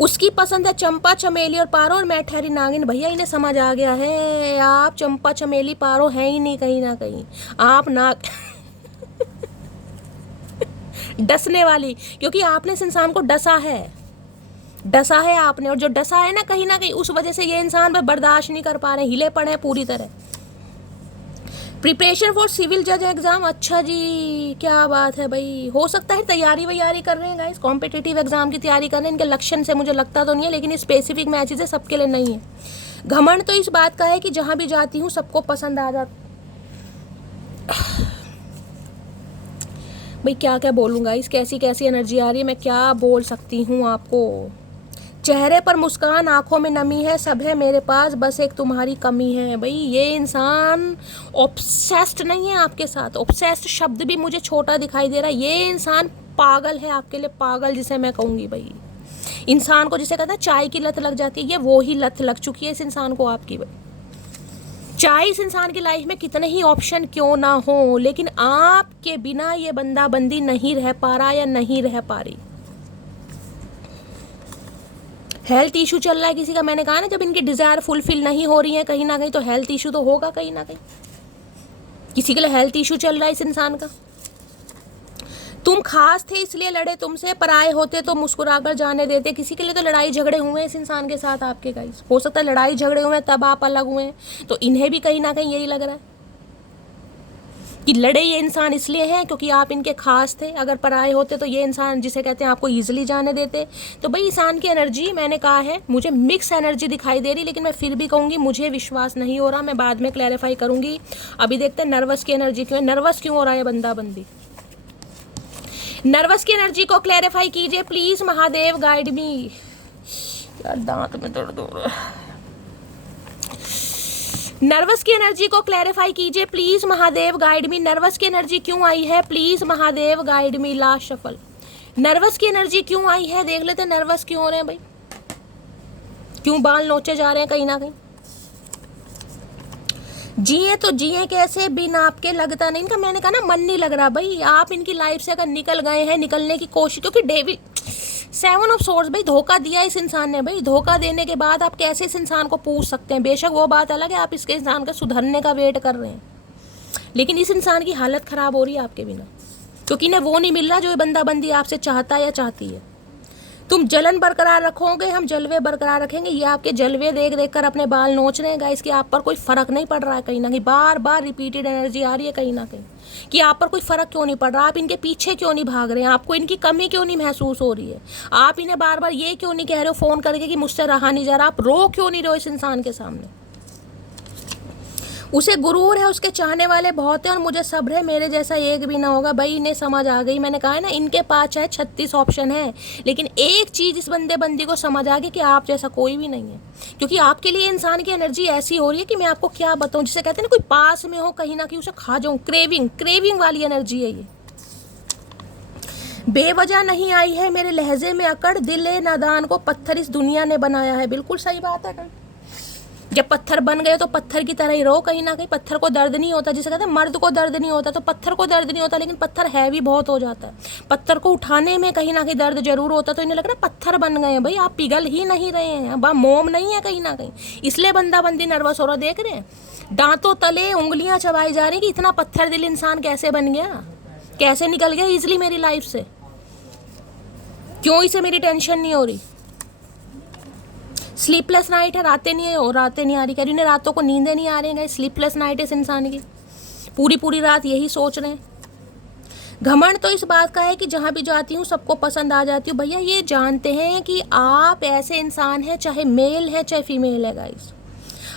उसकी पसंद है चंपा चमेली और पारो, और मैं ठहरी नागिन। भैया इन्हें समझ आ गया है आप चंपा चमेली पारो है ही नहीं कहीं ना कहीं, आप नाग डसने वाली, क्योंकि आपने इस इंसान को डसा है आपने, और जो डसा है ना कहीं उस वजह से ये इंसान बर्दाश्त नहीं कर पा रहे, हिले पड़े हैं पूरी तरह। प्रिपरेशन फॉर सिविल जज एग्जाम, अच्छा जी क्या बात है भाई। हो सकता है तैयारी वैयारी कर रहे हैं गाइस, कॉम्पिटिटिव एग्जाम की तैयारी कर रहे हैं। इनके लक्षण से मुझे लगता तो नहीं है, लेकिन स्पेसिफिक मैसेज है, सबके लिए नहीं है। घमंड तो इस बात का है कि जहां भी जाती हूँ सबको पसंद आ जाता। भाई क्या क्या बोलूँगा, इस कैसी कैसी एनर्जी आ रही है, मैं क्या बोल सकती हूँ आपको। चेहरे पर मुस्कान, आंखों में नमी है, सब है मेरे पास, बस एक तुम्हारी कमी है। भाई ये इंसान ऑब्सेस्ड नहीं है आपके साथ, ऑब्सेस्ड शब्द भी मुझे छोटा दिखाई दे रहा है। ये इंसान पागल है आपके लिए, पागल जिसे मैं कहूँगी। भाई इंसान को जिसे कहता है चाय की लत लग जाती है, ये वो ही लत लग चुकी है इस इंसान को आपकी। भाई चाहे इस इंसान की लाइफ में कितने ही ऑप्शन क्यों ना हो, लेकिन आपके बिना ये बंदा बंदी नहीं रह पा रहा या नहीं रह पा रही। हेल्थ इशू चल रहा है किसी का, मैंने कहा ना, जब इनकी डिजायर फुलफिल नहीं हो रही है कहीं ना कहीं, तो हेल्थ इशू तो होगा कहीं ना कहीं। किसी के लिए हेल्थ इशू चल रहा है इस इंसान का। तुम खास थे इसलिए लड़े तुमसे, पराए होते तो मुस्कुराकर जाने देते। किसी के लिए तो लड़ाई झगड़े हुए हैं इस इंसान के साथ आपके गाइस, हो सकता है लड़ाई झगड़े हुए हैं तब आप अलग हुए हैं। तो इन्हें भी कहीं ना कहीं यही लग रहा है कि लड़े ये इंसान इसलिए हैं क्योंकि आप इनके खास थे। अगर पराए होते तो ये इंसान जिसे कहते हैं आपको ईजिली जाने देते। तो भाई इंसान की एनर्जी, मैंने कहा है मुझे मिक्स एनर्जी दिखाई दे रही, लेकिन मैं फिर भी कहूँगी मुझे विश्वास नहीं हो रहा, मैं बाद में क्लैरिफाई करूँगी। अभी देखते हैं नर्वस की एनर्जी क्यों है, नर्वस क्यों हो रहा है बंदा बंदी। नर्वस की एनर्जी को क्लैरिफाई कीजिए प्लीज, महादेव गाइड मी। यार दांत में दर्द हो रहा है। नर्वस की एनर्जी को क्लैरिफाई कीजिए please, Mahadev guide me. Nervous की एनर्जी क्यों आई है please, Mahadev guide me. Last shuffle, nervous की एनर्जी क्यों आई है, देख लेते हैं नर्वस क्यों हो रहे हैं भाई, क्यों बाल नोचे जा रहे हैं कहीं ना कहीं। जिए तो जिए कैसे बिन आपके, लगता नहीं इनका, मैंने कहा ना मन नहीं लग रहा। भाई आप इनकी लाइफ से अगर निकल गए हैं, निकलने की कोशिश, क्योंकि डेविल 7 ऑफ सोर्ड्स, भाई धोखा दिया इस इंसान ने। भाई धोखा देने के बाद आप कैसे इस इंसान को पूछ सकते हैं। बेशक वो बात अलग है, आप इसके इंसान का सुधरने का वेट कर रहे हैं, लेकिन इस इंसान की हालत खराब हो रही है आपके बिना, क्योंकि इन्हें वो नहीं मिल रहा जो ये बंदा बंदी आपसे चाहता है या चाहती है। तुम जलन बरकरार रखोगे, हम जलवे बरकरार रखेंगे। ये आपके जलवे देख देख कर अपने बाल नोच रहे हैं गाइस, कि आप पर कोई फर्क नहीं पड़ रहा है कहीं ना कहीं। बार बार रिपीटेड एनर्जी आ रही है कहीं ना कहीं कि आप पर कोई फर्क क्यों नहीं पड़ रहा, आप इनके पीछे क्यों नहीं भाग रहे हैं, आपको इनकी कमी क्यों नहीं महसूस हो रही है। आप इन्हें बार बार ये क्यों नहीं कह रहे हो फ़ोन करके कि मुझसे रहा नहीं जा रहा, आप रो क्यों नहीं रहे हो इस इंसान के सामने। उसे गुरूर है, उसके चाहने वाले बहुत हैं, और मुझे सब्र है मेरे जैसा एक भी ना होगा। भाई इन्हें समझ आ गई, मैंने कहा है ना, इनके पास चाहे 36 ऑप्शन है, लेकिन एक चीज़ इस बंदे बंदी को समझ आ गई कि आप जैसा कोई भी नहीं है। क्योंकि आपके लिए इंसान की एनर्जी ऐसी हो रही है कि मैं आपको क्या बताऊँ, जिसे कहते हैं ना कोई पास में हो कहीं ना कहीं उसे खा जाऊँ, क्रेविंग वाली एनर्जी है ये। बेवजह नहीं आई है मेरे लहजे में अकड़, दिल ए नादान को पत्थर इस दुनिया ने बनाया है। बिल्कुल सही बात है। जब पत्थर बन गए तो पत्थर की तरह ही रहो कहीं ना कहीं। पत्थर को दर्द नहीं होता, जिसे कहते हैं मर्द को दर्द नहीं होता, तो पत्थर को दर्द नहीं होता, लेकिन पत्थर हैवी बहुत हो जाता है। पत्थर को उठाने में कहीं ना कहीं दर्द जरूर होता, तो इन्हें लग रहा है पत्थर बन गए हैं। भाई आप पिघल ही नहीं रहे हैं, अब मोम नहीं है कहीं ना कहीं, इसलिए बंदा बंदी नर्वस हो रहा। देख रहे हैं दांतों तले उंगलियां चबाई जा रही कि इतना पत्थर दिल इंसान कैसे बन गया, कैसे निकल गया इजिली मेरी लाइफ से, क्यों इसे मेरी टेंशन नहीं हो रही। स्लीपलेस नाइट है, रातें नहीं है और रातें नहीं आ रही, कह रही उन्हें रातों को नींदें नहीं आ रही हैं। स्लीपलेस नाइट है इस इंसान की, पूरी पूरी रात यही सोच रहे हैं। घमंड तो इस बात का है कि जहाँ भी जाती हूँ सबको पसंद आ जाती हूँ। भैया ये जानते हैं कि आप ऐसे इंसान हैं, चाहे मेल है चाहे फीमेल है गाइस,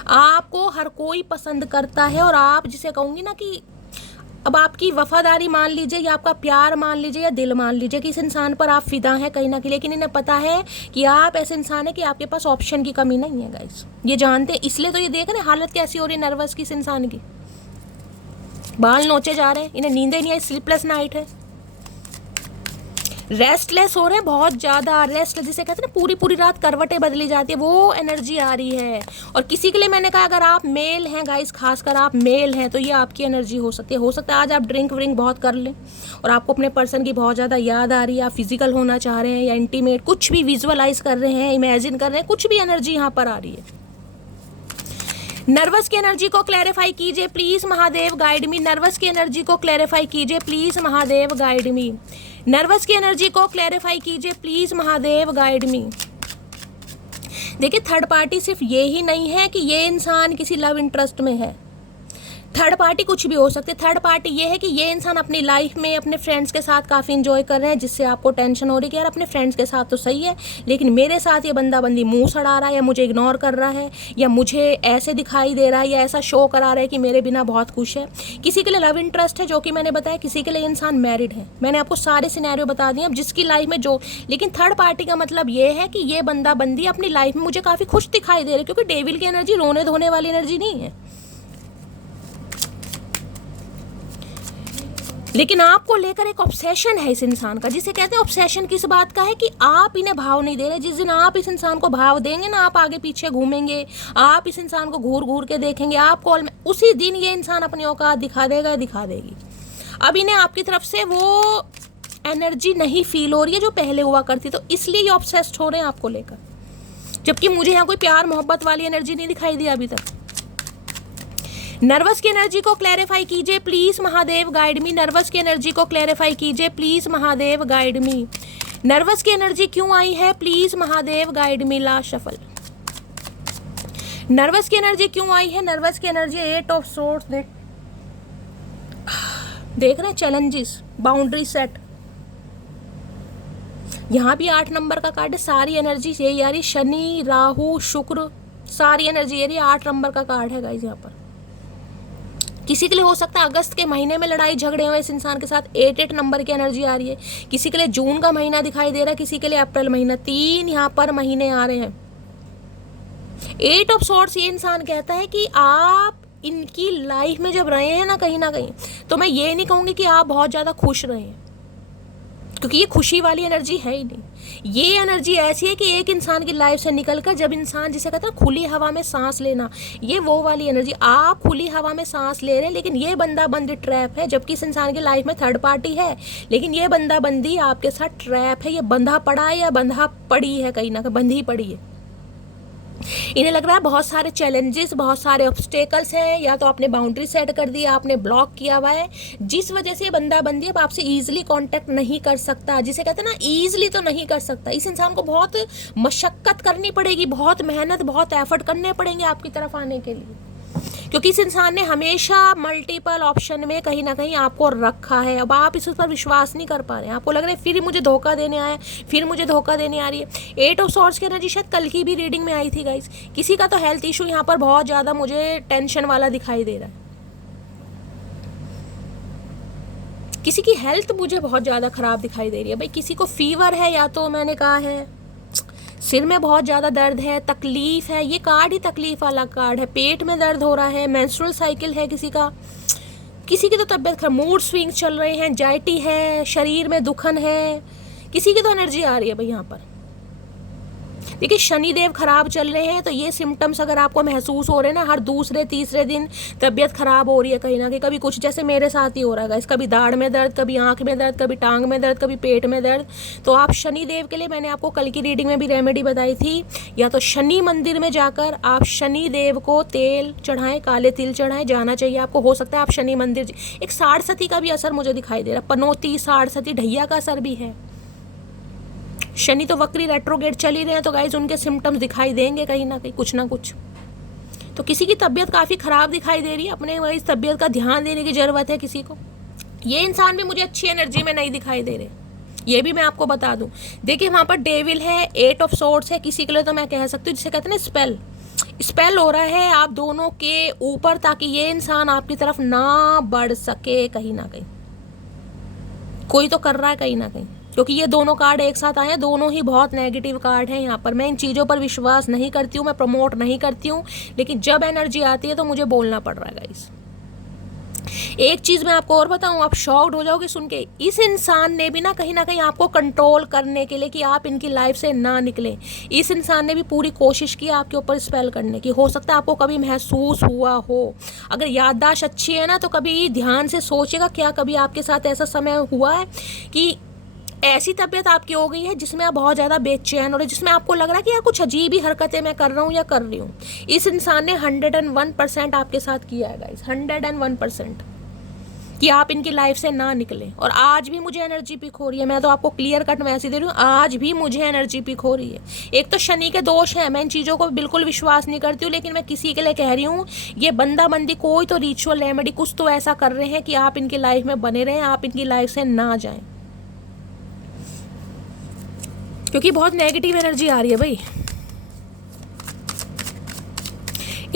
आपको हर कोई पसंद करता है। और आप जिसे कहूँगी ना कि अब आपकी वफादारी मान लीजिए या आपका प्यार मान लीजिए या दिल मान लीजिए कि इस इंसान पर आप फिदा हैं कहीं ना कहीं, लेकिन इन्हें पता है कि आप ऐसे इंसान है कि आपके पास ऑप्शन की कमी नहीं है गाइस, ये जानते हैं। इसलिए तो ये देख रहे हैं हालत कैसी हो रही है नर्वस की इस इंसान की, बाल नोचे जा रहे हैं, इन्हें नींदें नहीं आई, स्लीपलेस नाइट है, रेस्टलेस हो रहे हैं बहुत ज़्यादा। रेस्टलेस जिसे कहते हैं ना पूरी पूरी रात करवटें बदली जाती है, वो एनर्जी आ रही है। और किसी के लिए मैंने कहा अगर आप मेल हैं गाइस, खासकर आप मेल हैं, तो ये आपकी एनर्जी हो सकती है। हो सकता है आज आप ड्रिंक व्रिंक बहुत कर लें और आपको अपने पर्सन की बहुत ज़्यादा याद आ रही है, आप फिजिकल होना चाह रहे हैं या इंटीमेट, कुछ भी विजुअलाइज कर रहे हैं, इमेजिन कर रहे हैं, कुछ भी एनर्जी यहाँ पर आ रही है। नर्वस की एनर्जी को क्लैरिफाई कीजिए please Mahadev guide me. Nervous की एनर्जी को क्लैरिफाई कीजिए please Mahadev guide me. Nervous की एनर्जी को क्लैरिफाई कीजिए प्लीज महादेव गाइड मी। देखिए थर्ड पार्टी सिर्फ ये ही नहीं है कि ये इंसान किसी लव इंटरेस्ट में है, थर्ड पार्टी कुछ भी हो सकती है। थर्ड पार्टी ये है कि ये इंसान अपनी लाइफ में अपने फ्रेंड्स के साथ काफ़ी इंजॉय कर रहे हैं, जिससे आपको टेंशन हो रही है कि यार अपने फ्रेंड्स के साथ तो सही है, लेकिन मेरे साथ ये बंदा बंदी मुंह सड़ा रहा है, या मुझे इग्नोर कर रहा है, या मुझे ऐसे दिखाई दे रहा है, या ऐसा शो करा रहा है कि मेरे बिना बहुत खुश है। किसी के लिए लव इंटरेस्ट है जो कि मैंने बताया, किसी के लिए इंसान मैरिड है, मैंने आपको सारे सिनेरियो बता दिए अब जिसकी लाइफ में जो। लेकिन थर्ड पार्टी का मतलब ये है कि ये बंदा बंदी अपनी लाइफ में मुझे काफ़ी खुश दिखाई दे रहे, क्योंकि डेविल की एनर्जी रोने धोने वाली एनर्जी नहीं है। लेकिन आपको लेकर एक ऑब्सेशन है इस इंसान का, जिसे कहते हैं ऑब्सेशन किस बात का है कि आप इन्हें भाव नहीं दे रहे। जिस दिन आप इस इंसान को भाव देंगे ना, आप आगे पीछे घूमेंगे, आप इस इंसान को घूर घूर के देखेंगे, आप कॉल में, उसी दिन ये इंसान अपनी औकात दिखा देगा या दिखा देगी। अब इन्हें आपकी तरफ से वो एनर्जी नहीं फील हो रही है जो पहले हुआ करती, तो इसलिए ये ऑब्सेस्ड हो रहे हैं आपको लेकर, जबकि मुझे यहाँ कोई प्यार मोहब्बत वाली एनर्जी नहीं दिखाई दी अभी तक। नर्वस की एनर्जी को क्लैरिफाई कीजिए please Mahadev guide me. Nervous की एनर्जी को क्लैरिफाई कीजिए please Mahadev guide me. Nervous की एनर्जी क्यों आई है please Mahadev guide me. Last shuffle. Nervous की एनर्जी क्यों आई है? नर्वस की एनर्जी 8 ऑफ सोर्ड्स। देख रहे हैं चैलेंजेस, बाउंड्री सेट, यहाँ भी 8 नंबर का कार्ड है। सारी एनर्जी यही आ रही, शनि राहु शुक्र, सारी एनर्जी ये रही, 8 नंबर का कार्ड है गाइस। यहाँ पर किसी के लिए हो सकता है अगस्त के महीने में लड़ाई झगड़े हुए इस इंसान के साथ, 8 नंबर की एनर्जी आ रही है। किसी के लिए जून का महीना दिखाई दे रहा है, किसी के लिए अप्रैल महीना, 3 यहाँ पर महीने आ रहे हैं। 8 ऑफ सॉर्ड्स ये इंसान कहता है कि आप इनकी लाइफ में जब रहे हैं ना कहीं, तो मैं ये नहीं कहूँगी कि आप बहुत ज़्यादा खुश रहे हैं, क्योंकि ये खुशी वाली एनर्जी है ही नहीं। ये एनर्जी ऐसी है कि एक इंसान की लाइफ से निकलकर जब इंसान, जिसे कहते हैं खुली हवा में सांस लेना, ये वो वाली एनर्जी। आप खुली हवा में सांस ले रहे हैं, लेकिन ये बंदा बंदी ट्रैप है, जबकि इस इंसान की लाइफ में थर्ड पार्टी है, लेकिन ये बंदा बंदी आपके साथ ट्रैप है। ये बंधा पड़ा है या बंधा पड़ी है, कहीं ना कहीं बंधी पड़ी है। इन्हें लग रहा है बहुत सारे चैलेंजेस, बहुत सारे ऑब्स्टेकल्स हैं, या तो आपने बाउंड्री सेट कर दी, आपने ब्लॉक किया हुआ है, जिस वजह से ये बंदा बंदी अब आपसे ईजिली कांटेक्ट नहीं कर सकता। जिसे कहते हैं ना ईजिली तो नहीं कर सकता, इस इंसान को बहुत मशक्कत करनी पड़ेगी, बहुत मेहनत, बहुत एफर्ट करने पड़ेंगे आपकी तरफ आने के लिए, क्योंकि इस इंसान ने हमेशा मल्टीपल ऑप्शन में कहीं ना कहीं आपको रखा है। अब आप इस पर विश्वास नहीं कर पा रहे हैं, आपको लग रहा है फिर मुझे धोखा देने आया, फिर मुझे धोखा देने आ रही है। 8 ऑफ सॉर्ड्स की एनर्जी शायद कल की भी रीडिंग में आई थी गाइस। किसी का तो हेल्थ इशू यहाँ पर बहुत ज़्यादा मुझे टेंशन वाला दिखाई दे रहा है, किसी की हेल्थ मुझे बहुत ज़्यादा ख़राब दिखाई दे रही है। भाई किसी को फीवर है, या तो मैंने कहा है सिर में बहुत ज़्यादा दर्द है, तकलीफ़ है, ये कार्ड ही तकलीफ़ वाला कार्ड है, पेट में दर्द हो रहा है, मेंस्ट्रुअल साइकिल है किसी का, किसी की तो तबीयत खराब, मूड स्विंग्स चल रहे हैं, एंजाइटी है, शरीर में दुखन है, किसी की तो एनर्जी आ रही है भाई यहाँ पर। देखिए शनिदेव खराब चल रहे हैं, तो ये सिम्टम्स अगर आपको महसूस हो रहे हैं ना, हर दूसरे तीसरे दिन तबीयत खराब हो रही है कहीं ना कहीं, कभी कुछ, जैसे मेरे साथ ही हो रहा है, कभी दाढ़ में दर्द, कभी आंख में दर्द, कभी टांग में दर्द, कभी पेट में दर्द, तो आप शनिदेव के लिए मैंने आपको कल की रीडिंग में भी रेमेडी बताई थी, या तो शनि मंदिर में जाकर आप शनिदेव को तेल चढ़ाएं, काले तिल चढ़ाएं, जाना चाहिए आपको। हो सकता है आप शनि मंदिर, एक साढ़सती का भी असर मुझे दिखाई दे रहा है, पनौती, साढ़सती, ढैया का असर भी है। शनि तो वक्री रेट्रोगेट चल ही रहे हैं, तो गाइज उनके सिम्टम्स दिखाई देंगे कहीं ना कहीं, कुछ ना कुछ। तो किसी की तबीयत काफ़ी ख़राब दिखाई दे रही है, अपने इस तबीयत का ध्यान देने की ज़रूरत है किसी को। ये इंसान भी मुझे अच्छी एनर्जी में नहीं दिखाई दे रहे, ये भी मैं आपको बता दूं। देखिए वहाँ पर डेविल है, 8 ऑफ सोर्ड्स है, किसी के लिए तो मैं कह सकती हूँ जिसे कहते हैं ना स्पेल हो रहा है आप दोनों के ऊपर, ताकि ये इंसान आपकी तरफ ना बढ़ सके कहीं ना कहीं। कोई तो कर रहा है कहीं ना कहीं, क्योंकि ये दोनों कार्ड एक साथ आए हैं, दोनों ही बहुत नेगेटिव कार्ड हैं यहाँ पर। मैं इन चीज़ों पर विश्वास नहीं करती हूँ, मैं प्रमोट नहीं करती हूँ, लेकिन जब एनर्जी आती है तो मुझे बोलना पड़ रहा है गाइस। एक चीज़ मैं आपको और बताऊँ, आप शॉक्ड हो जाओगे सुन के, इस इंसान ने भी ना कहीं आपको कंट्रोल करने के लिए कि आप इनकी लाइफ से ना निकलें, इस इंसान ने भी पूरी कोशिश की आपके ऊपर स्पेल करने की। हो सकता है आपको कभी महसूस हुआ हो, अगर याददाश्त अच्छी है ना तो कभी ध्यान से सोचेगा, क्या कभी आपके साथ ऐसा समय हुआ है कि ऐसी तबीयत आपकी हो गई है जिसमें आप बहुत ज़्यादा बेचैन हो रहे, जिसमें आपको लग रहा है कि यार कुछ अजीब ही हरकतें मैं कर रहा हूँ या कर रही हूँ। इस इंसान ने 101% आपके साथ किया है गाइस, 101%, कि आप इनकी लाइफ से ना निकलें। और आज भी मुझे एनर्जी पिक हो रही है, मैं तो आपको क्लियर कट मैसेज दे रही हूँ, आज भी मुझे एनर्जी पिक हो रही है। एक तो शनि के दोष है, मैं इन चीज़ों को बिल्कुल विश्वास नहीं करती हूँ, लेकिन मैं किसी के लिए कह रही हूँ, ये बंदा बंदी कोई तो रिचुअल रेमेडी कुछ तो ऐसा कर रहे हैं कि आप इनकी लाइफ में बने रहें, आप इनकी लाइफ से ना जाएं, क्योंकि बहुत नेगेटिव एनर्जी आ रही है भाई।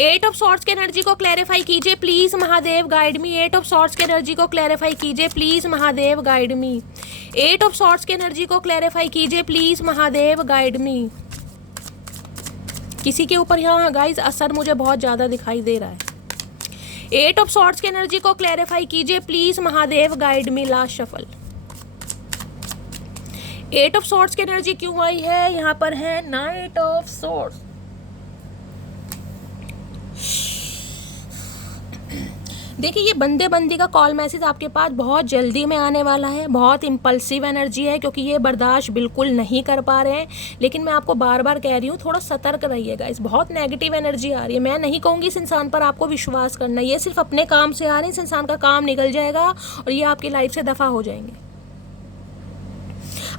8 ऑफ सॉर्ड्स की एनर्जी को क्लैरिफाई कीजिए please Mahadev, guide me. 8 of swords की एनर्जी को क्लैरिफाई कीजिए please Mahadev, guide me. 8 of swords की एनर्जी को क्लैरिफाई कीजिए प्लीज महादेव, गाइड मी। किसी के ऊपर यहाँ गाइज असर मुझे बहुत ज्यादा दिखाई दे रहा है। 8 ऑफ सॉर्ड्स की एनर्जी को क्लैरिफाई कीजिए please Mahadev, guide me. Last shuffle. 8 of swords की एनर्जी क्यों आई है? यहाँ पर है नाइट ऑफ सॉर्ड्स। देखिए ये बंदे बंदी का कॉल मैसेज आपके पास बहुत जल्दी में आने वाला है। बहुत इम्पल्सिव एनर्जी है, क्योंकि ये बर्दाश्त बिल्कुल नहीं कर पा रहे हैं। लेकिन मैं आपको बार बार कह रही हूँ, थोड़ा सतर्क रहिएगा। इस बहुत नेगेटिव एनर्जी आ रही है। मैं नहीं कहूँगी इस इंसान पर आपको विश्वास करना, ये सिर्फ अपने काम से आ रहे हैं। इस इंसान का काम निकल जाएगा और ये आपकी लाइफ से दफ़ा हो जाएंगे।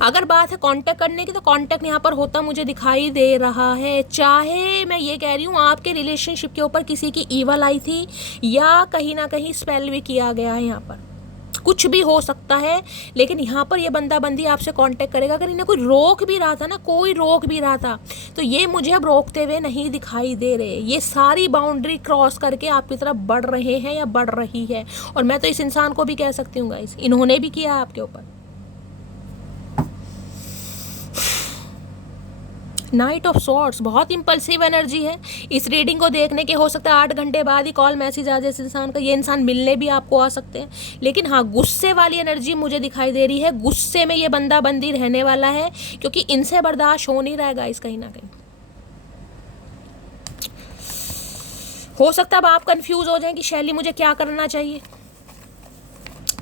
अगर बात है कांटेक्ट करने की, तो कांटेक्ट यहाँ पर होता मुझे दिखाई दे रहा है। चाहे मैं ये कह रही हूँ आपके रिलेशनशिप के ऊपर किसी की ईवल आई थी, या कहीं ना कहीं स्पेल भी किया गया है, यहाँ पर कुछ भी हो सकता है। लेकिन यहाँ पर ये बंदा बंदी आपसे कांटेक्ट करेगा। अगर इन्हें कोई रोक भी रहा था ना, कोई रोक भी रहा था, तो ये मुझे अब रोकते हुए नहीं दिखाई दे रहे। ये सारी बाउंड्री क्रॉस करके आपकी तरफ बढ़ रहे हैं या बढ़ रही है। और मैं तो इस इंसान को भी कह सकती हूँ गाइस, इन्होंने भी किया है आपके ऊपर। नाइट ऑफ सॉर्ड्स बहुत इंपल्सिव एनर्जी है। इस रीडिंग को देखने के हो सकता है 8 घंटे बाद ही कॉल मैसेज आ जाए इस इंसान का। ये इंसान मिलने भी आपको आ सकते हैं। लेकिन हाँ, गुस्से वाली एनर्जी मुझे दिखाई दे रही है। गुस्से में ये बंदा बंदी रहने वाला है, क्योंकि इनसे बर्दाश्त हो नहीं रहेगा इस कहीं ना कहीं। हो सकता है अब आप कंफ्यूज हो जाएं कि शैली मुझे क्या करना चाहिए।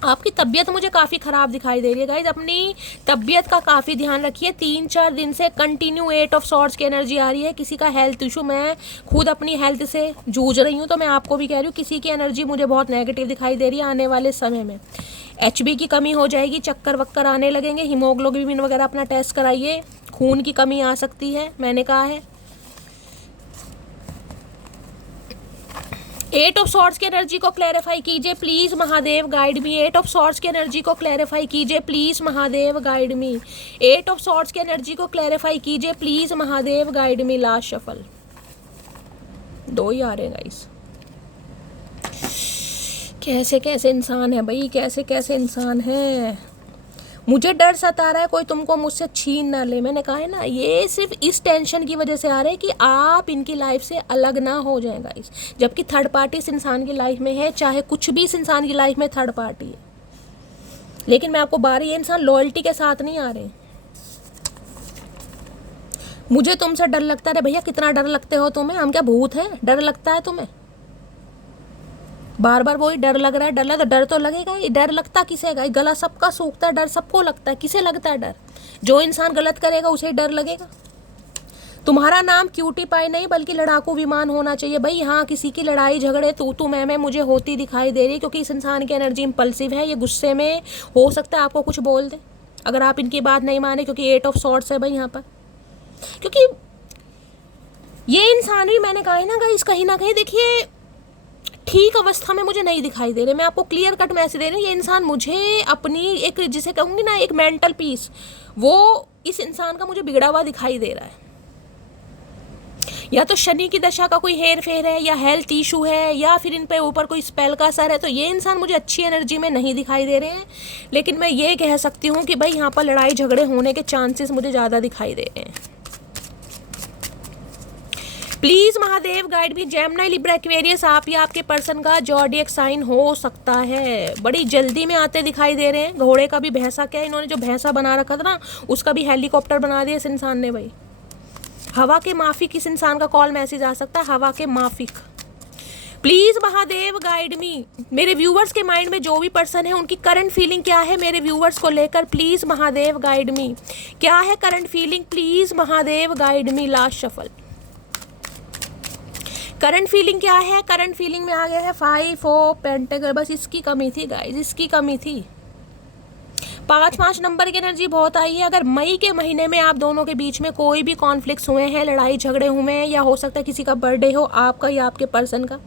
आपकी तबीयत मुझे काफ़ी ख़राब दिखाई दे रही है गाइज। अपनी तबीयत का काफ़ी ध्यान रखिए। 3-4 दिन से कंटिन्यू 8 ऑफ सॉर्ड्स की एनर्जी आ रही है। किसी का हेल्थ इशू, मैं खुद अपनी हेल्थ से जूझ रही हूँ, तो मैं आपको भी कह रही हूँ, किसी की एनर्जी मुझे बहुत नेगेटिव दिखाई दे रही है। आने वाले समय में HB की कमी हो जाएगी, चक्कर वक्कर आने लगेंगे। हीमोग्लोबिन वगैरह अपना टेस्ट कराइए, खून की कमी आ सकती है, मैंने कहा है। 8 ऑफ सॉर्ड्स की एनर्जी को क्लैरिफाई कीजिए please Mahadev, guide me. 8 of swords की एनर्जी को क्लैरिफाई कीजिए please Mahadev, guide me. 8 of swords की एनर्जी को क्लैरिफाई कीजिए please Mahadev, guide me. Last shuffle. 2 ही आ रहे हैं गाइस। कैसे कैसे इंसान है भाई, कैसे कैसे इंसान है। मुझे डर सता रहा है कोई तुमको मुझसे छीन ना ले। मैंने कहा है ना, ये सिर्फ इस टेंशन की वजह से आ रहा है कि आप इनकी लाइफ से अलग ना हो जाएं गाइस। जबकि थर्ड पार्टी इस इंसान की लाइफ में है, चाहे कुछ भी इस इंसान की लाइफ में थर्ड पार्टी है, लेकिन मैं आपको ये इंसान लॉयल्टी के साथ नहीं आ रहे। मुझे तुमसे डर लगता है। भैया कितना डर लगते हो तुम्हें? हम क्या भूत हैं? डर लगता है तुम्हें? बार बार वही डर लग रहा है, डर लग, डर तो लगेगा ही। डर लगता किसे है? गला सबका सूखता है, डर सबको लगता है। किसे लगता है डर? जो इंसान गलत करेगा उसे डर लगेगा। तुम्हारा नाम क्यूटी पाई नहीं बल्कि लड़ाकू विमान होना चाहिए भाई। हाँ, किसी की लड़ाई झगड़े तू मैं मुझे होती दिखाई दे रही, क्योंकि इस इंसान की एनर्जी इंपल्सिव है। ये गुस्से में हो सकता है आपको कुछ बोल दे अगर आप इनकी बात नहीं माने, क्योंकि 8 ऑफ सॉर्ड्स है भाई यहाँ पर। क्योंकि ये इंसान भी, मैंने कहा है ना गाइस, कहीं ना कहीं देखिए ठीक अवस्था में मुझे नहीं दिखाई दे रहे। मैं आपको क्लियर कट मैसेज दे रही हूँ। ये इंसान मुझे अपनी एक, जिसे कहूँगी ना, एक मेंटल पीस, वो इस इंसान का मुझे बिगड़ा हुआ दिखाई दे रहा है। या तो शनि की दशा का कोई हेर फेर है, या हेल्थ इशू है, या फिर इन पे ऊपर कोई स्पेल का असर है। तो ये इंसान मुझे अच्छी एनर्जी में नहीं दिखाई दे रहे हैं। लेकिन मैं ये कह सकती हूँ कि भाई यहाँ पर लड़ाई झगड़े होने के चांसेस मुझे ज़्यादा दिखाई दे रहे हैं। प्लीज महादेव गाइड भी। जेमिनी, लिब्रा, एक्वेरियस, आप या आपके पर्सन का ज़ोडिएक साइन हो सकता है। बड़ी जल्दी में आते दिखाई दे रहे हैं। घोड़े का भी भैंसा, क्या इन्होंने जो भैंसा बना रखा था ना, उसका भी हेलीकॉप्टर बना दिया इस इंसान ने भाई। हवा के माफिक इस इंसान का कॉल मैसेज आ सकता है, हवा के माफिक। Please Mahadev guide me. मेरे व्यूवर्स के माइंड में जो भी पर्सन है उनकी करंट फीलिंग क्या है मेरे व्यूवर्स को लेकर, प्लीज महादेव गाइड मी। क्या है current feeling? Please Mahadev guide me. Last shuffle, current feeling क्या है? करंट फीलिंग में आ गया है 5 ऑफ पेंटाकल। बस इसकी कमी थी गाइस, इसकी कमी थी। 5 नंबर की एनर्जी बहुत आई है। अगर मई के महीने में आप दोनों के बीच में कोई भी कॉन्फ्लिक्ट्स हुए हैं, लड़ाई झगड़े हुए हैं, या हो सकता है किसी का बर्थडे हो, आपका या आपके पर्सन का,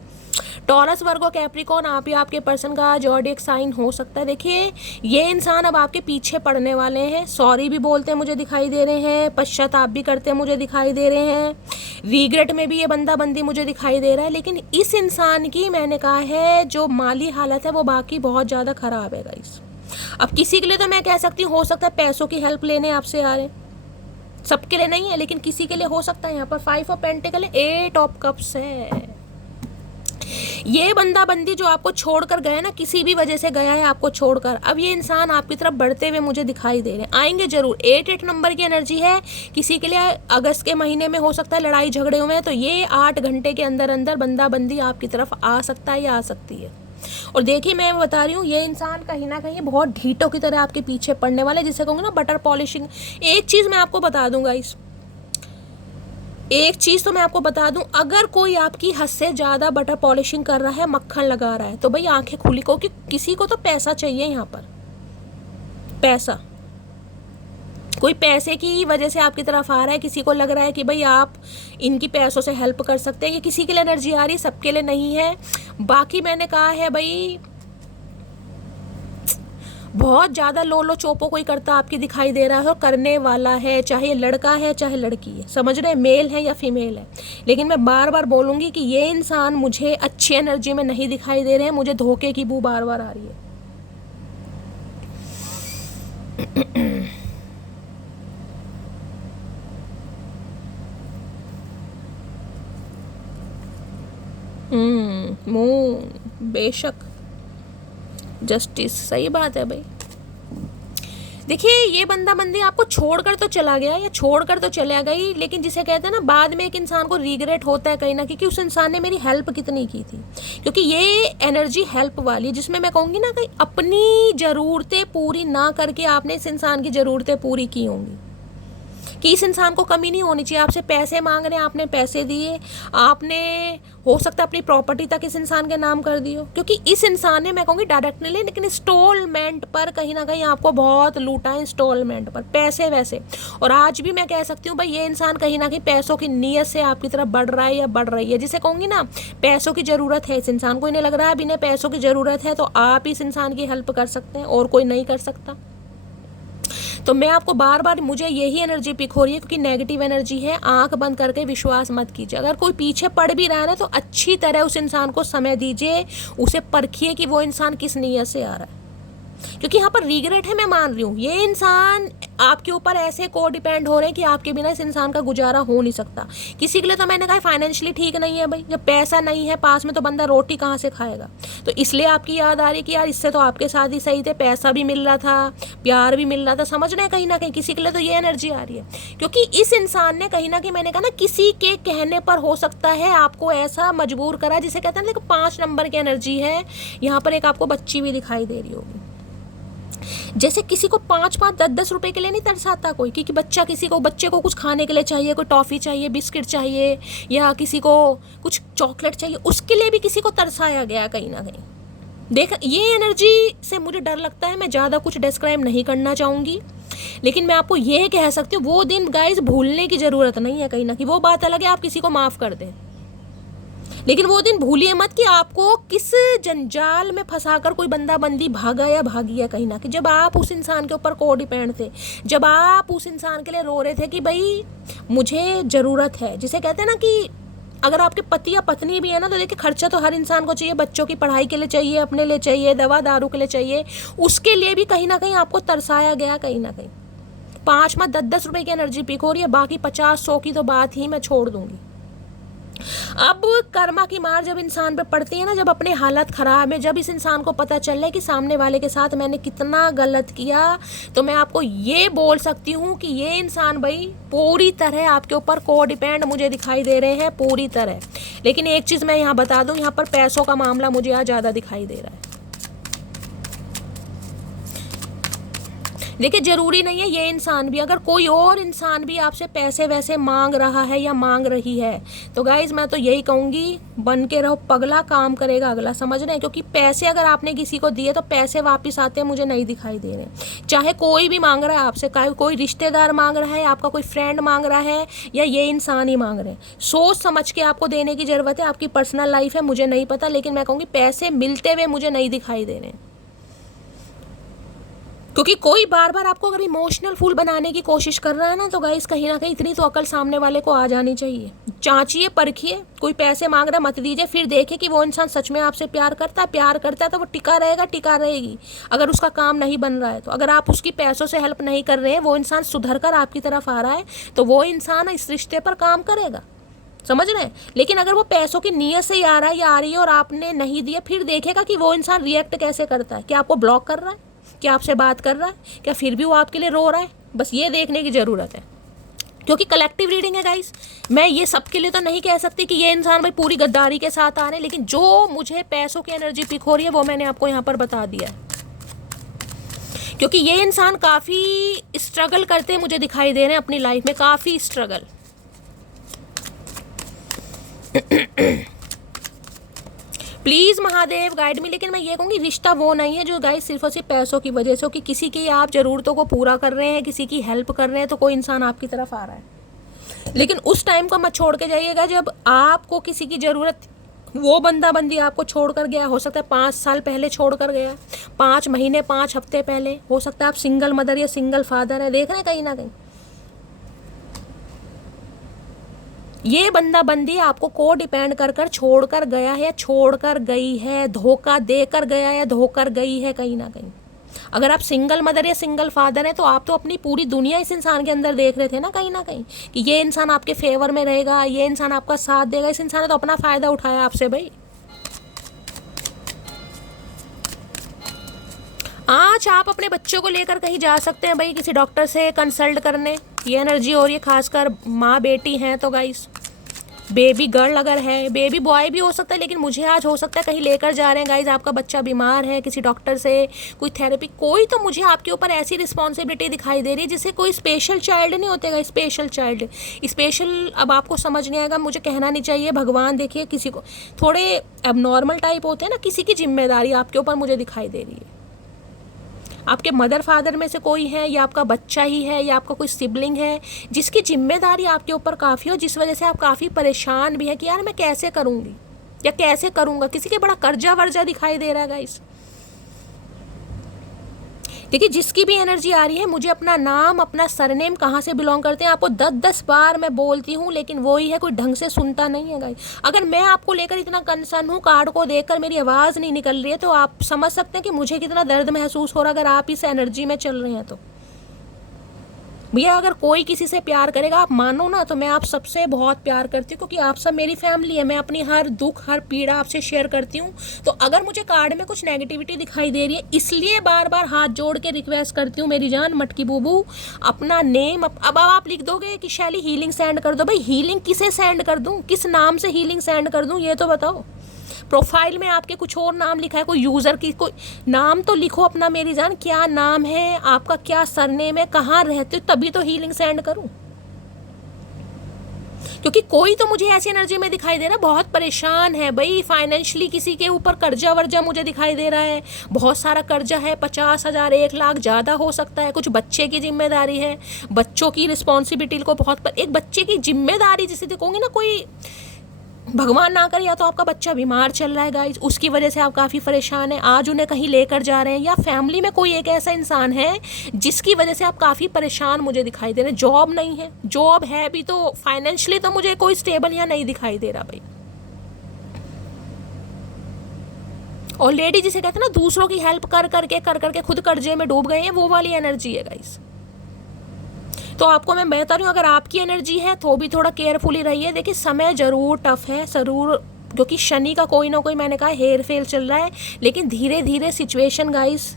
टॉरस, वर्गो, कैप्रिकॉर्न, आप या आपके पर्सन का ज़ोडिएक साइन हो सकता है। देखिए ये इंसान अब आपके पीछे पड़ने वाले हैं। सॉरी भी बोलते हैं मुझे दिखाई दे रहे हैं, पश्चाताप भी करते हैं मुझे दिखाई दे रहे हैं, रिग्रेट में भी ये बंदा बंदी मुझे दिखाई दे रहा है। लेकिन इस इंसान की, मैंने कहा है, जो माली हालत है वो बाकी बहुत ज़्यादा ख़राब है गाइस। अब किसी के लिए तो मैं कह सकती हूँ, हो सकता है पैसों की हेल्प लेने आपसे आ रहे हैं, सबके लिए नहीं है लेकिन किसी के लिए हो सकता है। यहाँ पर 5 ऑफ पेंटिकल, 8 ऑफ कप्स है। ये बंदा बंदी जो आपको छोड़कर गया ना, किसी भी वजह से गया है आपको छोड़कर, अब ये इंसान आपकी तरफ बढ़ते हुए मुझे दिखाई दे रहे हैं। आएंगे जरूर। 8 नंबर की एनर्जी है। किसी के लिए अगस्त के महीने में हो सकता है लड़ाई झगड़े हुए हैं, तो ये 8 घंटे के अंदर अंदर बंदा बंदी आपकी तरफ आ सकता है या आ सकती है। और देखिए मैं बता रही हूँ, ये इंसान कहीं ना कहीं बहुत ढीठों की तरह आपके पीछे पड़ने वाला है, जिसे कहूँगी ना बटर पॉलिशिंग। एक चीज़ मैं आपको बता दूंगा एक चीज़ तो मैं आपको बता दूं, अगर कोई आपकी हद से ज़्यादा बटर पॉलिशिंग कर रहा है, मक्खन लगा रहा है, तो भाई आंखें खुली को, कि किसी को तो पैसा चाहिए यहाँ पर। पैसा, कोई पैसे की वजह से आपकी तरफ आ रहा है, किसी को लग रहा है कि भाई आप इनकी पैसों से हेल्प कर सकते हैं। ये किसी के लिए एनर्जी आ रही है, सबके लिए नहीं है। बाकी मैंने कहा है भाई, बहुत ज़्यादा लोलो चोपो कोई करता आपकी दिखाई दे रहा है, और करने वाला है, चाहे लड़का है चाहे लड़की है, समझ रहे हैं, मेल है या फीमेल है। लेकिन मैं बार बार बोलूँगी कि ये इंसान मुझे अच्छी एनर्जी में नहीं दिखाई दे रहे हैं, मुझे धोखे की बू बार बार आ रही है। मून, बेशक, जस्टिस, सही बात है भाई। देखिए ये बंदा बंदी आपको छोड़कर तो चला गया या छोड़कर तो चला गई, लेकिन जिसे कहते हैं ना, बाद में एक इंसान को रिग्रेट होता है कहीं ना कहीं कि उस इंसान ने मेरी हेल्प कितनी की थी। क्योंकि ये एनर्जी हेल्प वाली, जिसमें मैं कहूँगी ना, कहीं अपनी ज़रूरतें पूरी ना करके आपने इस इंसान की ज़रूरतें पूरी की होंगी, कि इस इंसान को कमी नहीं होनी चाहिए। आपसे पैसे मांग रहे हैं, आपने पैसे दिए, आपने हो सकता है अपनी प्रॉपर्टी तक इस इंसान के नाम कर दी हो, क्योंकि इस इंसान ने, मैं कहूँगी डायरेक्ट नहीं, लेकिन इंस्टॉलमेंट पर कहीं ना कहीं आपको बहुत लूटा है, इंस्टॉलमेंट पर पैसे वैसे। और आज भी मैं कह सकती हूँ भाई, ये इंसान कहीं ना कहीं पैसों की नीयत से आपकी तरफ बढ़ रहा है या बढ़ रही है, जिसे कहूँगी ना, पैसों की ज़रूरत है इस इंसान को। इन्हें लग रहा है अब इन्हें पैसों की ज़रूरत है, तो आप इस इंसान की हेल्प कर सकते हैं और कोई नहीं कर सकता। तो मैं आपको बार बार, मुझे यही एनर्जी पिक हो रही है, क्योंकि नेगेटिव एनर्जी है। आंख बंद करके विश्वास मत कीजिए। अगर कोई पीछे पड़ भी रहा है ना, तो अच्छी तरह उस इंसान को समय दीजिए, उसे परखिए कि वो इंसान किस नीयत से आ रहा है। क्योंकि यहाँ पर रिग्रेट है, मैं मान रही हूँ। ये इंसान आपके ऊपर ऐसे को डिपेंड हो रहे हैं कि आपके बिना इस इंसान का गुजारा हो नहीं सकता। किसी के लिए तो मैंने कहा फाइनेंशियली ठीक नहीं है भाई, जब पैसा नहीं है पास में तो बंदा रोटी कहाँ से खाएगा। तो इसलिए आपकी याद आ रही कि यार इससे तो आपके साथ ही सही थे, पैसा भी मिल रहा था, प्यार भी मिल रहा था, समझ रहे हैं कहीं ना कहीं किसी के लिए तो ये एनर्जी आ रही है। क्योंकि इस इंसान ने कहीं ना कहीं, मैंने कहा ना, किसी के कहने पर हो सकता है आपको ऐसा मजबूर करा, जिसे कहते हैं देखो 5 नंबर की एनर्जी है। यहाँ पर एक आपको बच्ची भी दिखाई दे रही होगी। जैसे किसी को 5-5, 10-10 रुपए के लिए नहीं तरसाता कोई, क्योंकि बच्चे को कुछ खाने के लिए चाहिए, कोई टॉफ़ी चाहिए, बिस्किट चाहिए, या किसी को कुछ चॉकलेट चाहिए, उसके लिए भी किसी को तरसाया गया कहीं ना कहीं। देख, ये एनर्जी से मुझे डर लगता है। मैं ज़्यादा कुछ डिस्क्राइब नहीं करना चाहूँगी, लेकिन मैं आपको ये कह सकती हूँ वो दिन गाइस भूलने की ज़रूरत नहीं है। कहीं ना कहीं वो बात अलग है, आप किसी को माफ़ कर दें, लेकिन वो दिन भूलिए मत कि आपको किस जंजाल में फंसाकर कोई बंदा बंदी भागा या भागी है कहीं ना कहीं। जब आप उस इंसान के ऊपर को डिपेंड थे, जब आप उस इंसान के लिए रो रहे थे कि भाई मुझे ज़रूरत है, जिसे कहते हैं ना कि अगर आपके पति या पत्नी भी है ना, तो देखिए खर्चा तो हर इंसान को चाहिए, बच्चों की पढ़ाई के लिए चाहिए, अपने लिए चाहिए, दवा दारू के लिए चाहिए, उसके लिए भी कहीं ना कहीं आपको तरसाया गया कहीं ना कहीं। 5 में 10-10 रुपए की एनर्जी पिक हो रही है, बाकी 50-100 की तो बात ही मैं छोड़ दूंगी। अब कर्मा की मार जब इंसान पे पड़ती है ना, जब अपनी हालत ख़राब है, जब इस इंसान को पता चल रहा है कि सामने वाले के साथ मैंने कितना गलत किया, तो मैं आपको ये बोल सकती हूँ कि ये इंसान भाई पूरी तरह आपके ऊपर को डिपेंड मुझे दिखाई दे रहे हैं, पूरी तरह। लेकिन एक चीज़ मैं यहाँ बता दूँ, यहाँ पर पैसों का मामला मुझे यहाँ ज़्यादा दिखाई दे रहा है। देखिए ज़रूरी नहीं है ये इंसान भी, अगर कोई और इंसान भी आपसे पैसे वैसे मांग रहा है या मांग रही है, तो गाइज़ मैं तो यही कहूँगी, बन के रहो पगला, काम करेगा अगला, समझ रहे हैं। क्योंकि पैसे अगर आपने किसी को दिए तो पैसे वापस आते मुझे नहीं दिखाई दे रहे। चाहे कोई भी मांग रहा है आपसे, कोई रिश्तेदार मांग रहा है, आपका कोई फ्रेंड मांग रहा है, या ये इंसान ही मांग रहे हैं, सोच समझ के आपको देने की ज़रूरत है। आपकी पर्सनल लाइफ है, मुझे नहीं पता, लेकिन मैं कहूँगी पैसे मिलते हुए मुझे नहीं दिखाई दे रहे। क्योंकि कोई बार बार आपको अगर इमोशनल फूल बनाने की कोशिश कर रहा है ना, तो गाइस कहीं ना कहीं इतनी तो अकल सामने वाले को आ जानी चाहिए। जांचिए, परखिए, कोई पैसे मांग रहा मत दीजिए, फिर देखे कि वो इंसान सच में आपसे प्यार करता है तो वो टिका रहेगा, टिका रहेगी। अगर उसका काम नहीं बन रहा है, तो अगर आप उसकी पैसों से हेल्प नहीं कर रहे हैं, वो इंसान सुधर कर आपकी तरफ आ रहा है, तो वो इंसान इस रिश्ते पर काम करेगा, समझ रहे हैं। लेकिन अगर वो पैसों की नीयत से ही आ रहा है या आ रही है और आपने नहीं दिया, फिर देखेगा कि वो इंसान रिएक्ट कैसे करता है। क्या आपको ब्लॉक कर रहा है, क्या आपसे बात कर रहा है, क्या फिर भी वो आपके लिए रो रहा है, बस ये देखने की ज़रूरत है। क्योंकि कलेक्टिव रीडिंग है गाइस, मैं ये सबके लिए तो नहीं कह सकती कि ये इंसान भाई पूरी गद्दारी के साथ आ रहे हैं, लेकिन जो मुझे पैसों की एनर्जी पिक हो रही है वो मैंने आपको यहाँ पर बता दिया है। क्योंकि ये इंसान काफ़ी स्ट्रगल करते मुझे दिखाई दे रहे हैं अपनी लाइफ में, काफ़ी स्ट्रगल। प्लीज़ महादेव गाइड मी। लेकिन मैं ये कहूँगी रिश्ता वो नहीं है जो गाइस सिर्फ और सिर्फ पैसों की वजह से हो, कि किसी की आप ज़रूरतों को पूरा कर रहे हैं, किसी की हेल्प कर रहे हैं, तो कोई इंसान आपकी तरफ आ रहा है। लेकिन उस टाइम को मत छोड़ के जाइएगा जब आपको किसी की ज़रूरत, वो बंदा बंदी आपको छोड़ कर गया, हो सकता है 5 साल पहले छोड़ कर गया, 5 महीने 5 हफ्ते पहले, हो सकता है आप सिंगल मदर या सिंगल फादर है, देख रहे हैं कहीं ना कहीं ये बंदा बंदी आपको को डिपेंड कर कर छोड़ कर गया है, छोड़ कर गई है, धोखा दे कर गया है, धोकर गई है कहीं ना कहीं। अगर आप सिंगल मदर या सिंगल फादर हैं, तो आप तो अपनी पूरी दुनिया इस इंसान के अंदर देख रहे थे ना कहीं कि ये इंसान आपके फेवर में रहेगा, ये इंसान आपका साथ देगा। इस इंसान ने तो अपना फ़ायदा उठाया आपसे भाई। आज आप अपने बच्चों को लेकर कहीं जा सकते हैं भाई, किसी डॉक्टर से कंसल्ट करने, ये एनर्जी हो रही है। खासकर माँ बेटी हैं तो गाइस, बेबी गर्ल अगर है, बेबी बॉय भी हो सकता है, लेकिन मुझे आज हो सकता है कहीं लेकर जा रहे हैं गाइस, आपका बच्चा बीमार है, किसी डॉक्टर से कोई थेरेपी, कोई तो मुझे आपके ऊपर ऐसी रिस्पॉन्सिबिलिटी दिखाई दे रही है जिससे कोई स्पेशल चाइल्ड नहीं होते गाइस, स्पेशल चाइल्ड, स्पेशल अब आपको समझ नहीं आएगा, मुझे कहना नहीं चाहिए। भगवान देखिए किसी को थोड़े एबनॉर्मल टाइप होते हैं ना, किसी की जिम्मेदारी आपके ऊपर मुझे दिखाई दे रही है। आपके मदर फादर में से कोई है, या आपका बच्चा ही है, या आपका कोई सिबलिंग है जिसकी जिम्मेदारी आपके ऊपर काफ़ी हो, जिस वजह से आप काफ़ी परेशान भी है कि यार मैं कैसे करूँगी या कैसे करूँगा। किसी के बड़ा कर्जा वर्जा दिखाई दे रहा है गाइस। देखिए जिसकी भी एनर्जी आ रही है, मुझे अपना नाम, अपना सरनेम, कहाँ से बिलोंग करते हैं, आपको 10-10 बार मैं बोलती हूँ, लेकिन वही है, कोई ढंग से सुनता नहीं है गाइस। अगर मैं आपको लेकर इतना कंसर्न हूँ, कार्ड को देखकर मेरी आवाज़ नहीं निकल रही है, तो आप समझ सकते हैं कि मुझे कितना दर्द महसूस हो रहा है अगर आप इस एनर्जी में चल रहे हैं तो। भैया अगर कोई किसी से प्यार करेगा, आप मानो ना, तो मैं आप सबसे बहुत प्यार करती हूँ, क्योंकि आप सब मेरी फैमिली है। मैं अपनी हर दुख, हर पीड़ा आपसे शेयर करती हूँ। तो अगर मुझे कार्ड में कुछ नेगेटिविटी दिखाई दे रही है, इसलिए बार बार हाथ जोड़ के रिक्वेस्ट करती हूँ, मेरी जान मटकी बूबू, अपना नेम अब आप लिख दोगे कि शैली हीलिंग सेंड कर दो। भाई हीलिंग किसे सेंड कर दूँ, किस नाम से हीलिंग सेंड कर दूँ, ये तो बताओ। प्रोफाइल में आपके कुछ और नाम लिखा है, कोई यूज़र की कोई नाम तो लिखो अपना, मेरी जान, क्या नाम है आपका, क्या सरनेम है, कहाँ रहते हो, तभी तो हीलिंग सेंड करूं। क्योंकि कोई तो मुझे ऐसी एनर्जी में दिखाई दे रहा है बहुत परेशान है भाई, फाइनेंशियली किसी के ऊपर कर्जा वर्जा मुझे दिखाई दे रहा है, बहुत सारा कर्जा है, 50,000 1 लाख ज़्यादा हो सकता है। कुछ बच्चे की जिम्मेदारी है, बच्चों की रिस्पॉन्सिबिलिटी को बहुत एक बच्चे की जिम्मेदारी जिसे देखोगे ना, कोई भगवान ना करे या तो आपका बच्चा बीमार चल रहा है गाइस, उसकी वजह से आप काफ़ी परेशान हैं, आज उन्हें कहीं लेकर जा रहे हैं, या फैमिली में कोई एक ऐसा इंसान है जिसकी वजह से आप काफ़ी परेशान मुझे दिखाई दे रहे हैं। जॉब नहीं है, जॉब है भी तो फाइनेंशियली तो मुझे कोई स्टेबल या नहीं दिखाई दे रहा भाई। और लेडी जिसे कहते हैं ना, दूसरों की हेल्प कर करके खुद कर्जे में डूब गए हैं, वो वाली एनर्जी है गाइस। तो आपको मैं बता रही हूँ, अगर आपकी एनर्जी है तो भी थोड़ा केयरफुली रहिए। देखिए समय ज़रूर टफ है, ज़रूर, क्योंकि शनि का कोई ना कोई, मैंने कहा, हेर फेर चल रहा है, लेकिन धीरे धीरे सिचुएशन गाइस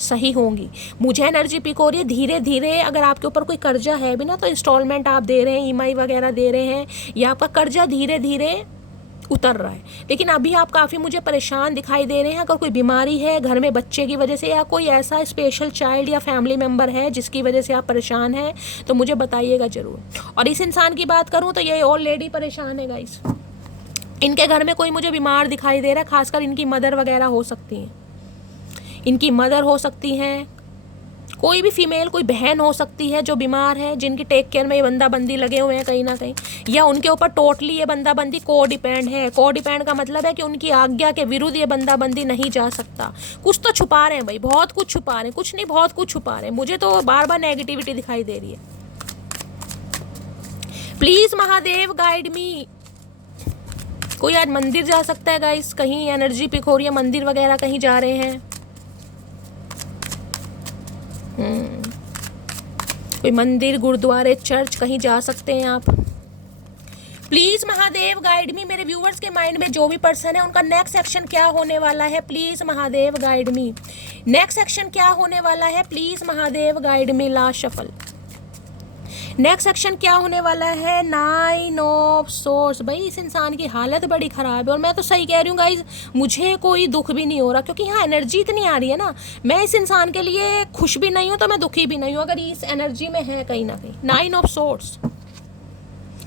सही होंगी। मुझे एनर्जी पिक हो रही है, धीरे धीरे। अगर आपके ऊपर कोई कर्जा है भी ना, तो इंस्टॉलमेंट आप दे रहे हैं, ईएमआई वगैरह दे रहे हैं, या आपका कर्जा धीरे धीरे उतर रहा है। लेकिन अभी आप काफ़ी मुझे परेशान दिखाई दे रहे हैं। अगर कोई बीमारी है घर में बच्चे की वजह से, या कोई ऐसा स्पेशल चाइल्ड या फैमिली मेम्बर है जिसकी वजह से आप परेशान हैं, तो मुझे बताइएगा ज़रूर। और इस इंसान की बात करूं तो ये ऑलरेडी परेशान है गाइस। इनके घर में कोई मुझे बीमार दिखाई दे रहा है, खासकर इनकी मदर वगैरह हो सकती हैं, इनकी मदर हो सकती हैं, कोई भी फीमेल, कोई बहन हो सकती है जो बीमार है, जिनकी टेक केयर में ये बंदाबंदी लगे हुए हैं कहीं ना कहीं, या उनके ऊपर टोटली ये बंदाबंदी को डिपेंड है। को डिपेंड का मतलब है कि उनकी आज्ञा के विरुद्ध ये बंदाबंदी नहीं जा सकता। कुछ तो छुपा रहे हैं भाई, बहुत कुछ छुपा रहे हैं, कुछ नहीं बहुत कुछ छुपा रहे हैं। मुझे तो बार बार नेगेटिविटी दिखाई दे रही है। प्लीज महादेव गाइड मी। कोई आज मंदिर जा सकता है गाइस, कहीं एनर्जी पिक हो रही है, मंदिर वगैरह कहीं जा रहे हैं, कोई मंदिर, गुरुद्वारे, चर्च, कहीं जा सकते हैं आप। Please Mahadev guide me. मेरे व्यूअर्स के माइंड में जो भी पर्सन है, उनका नेक्स्ट एक्शन क्या होने वाला है, please Mahadev guide me. Next action क्या होने वाला है, please Mahadev guide me. Last shuffle. Next section क्या होने वाला है, 9 ऑफ सोर्स। भाई इस इंसान की हालत बड़ी ख़राब है, और मैं तो सही कह रही हूँ गाइज, मुझे कोई दुख भी नहीं हो रहा, क्योंकि यहाँ एनर्जी इतनी आ रही है ना। मैं इस इंसान के लिए खुश भी नहीं हूँ तो मैं दुखी भी नहीं हूँ, अगर इस एनर्जी में है कहीं ना कहीं। 9 ऑफ सोर्स,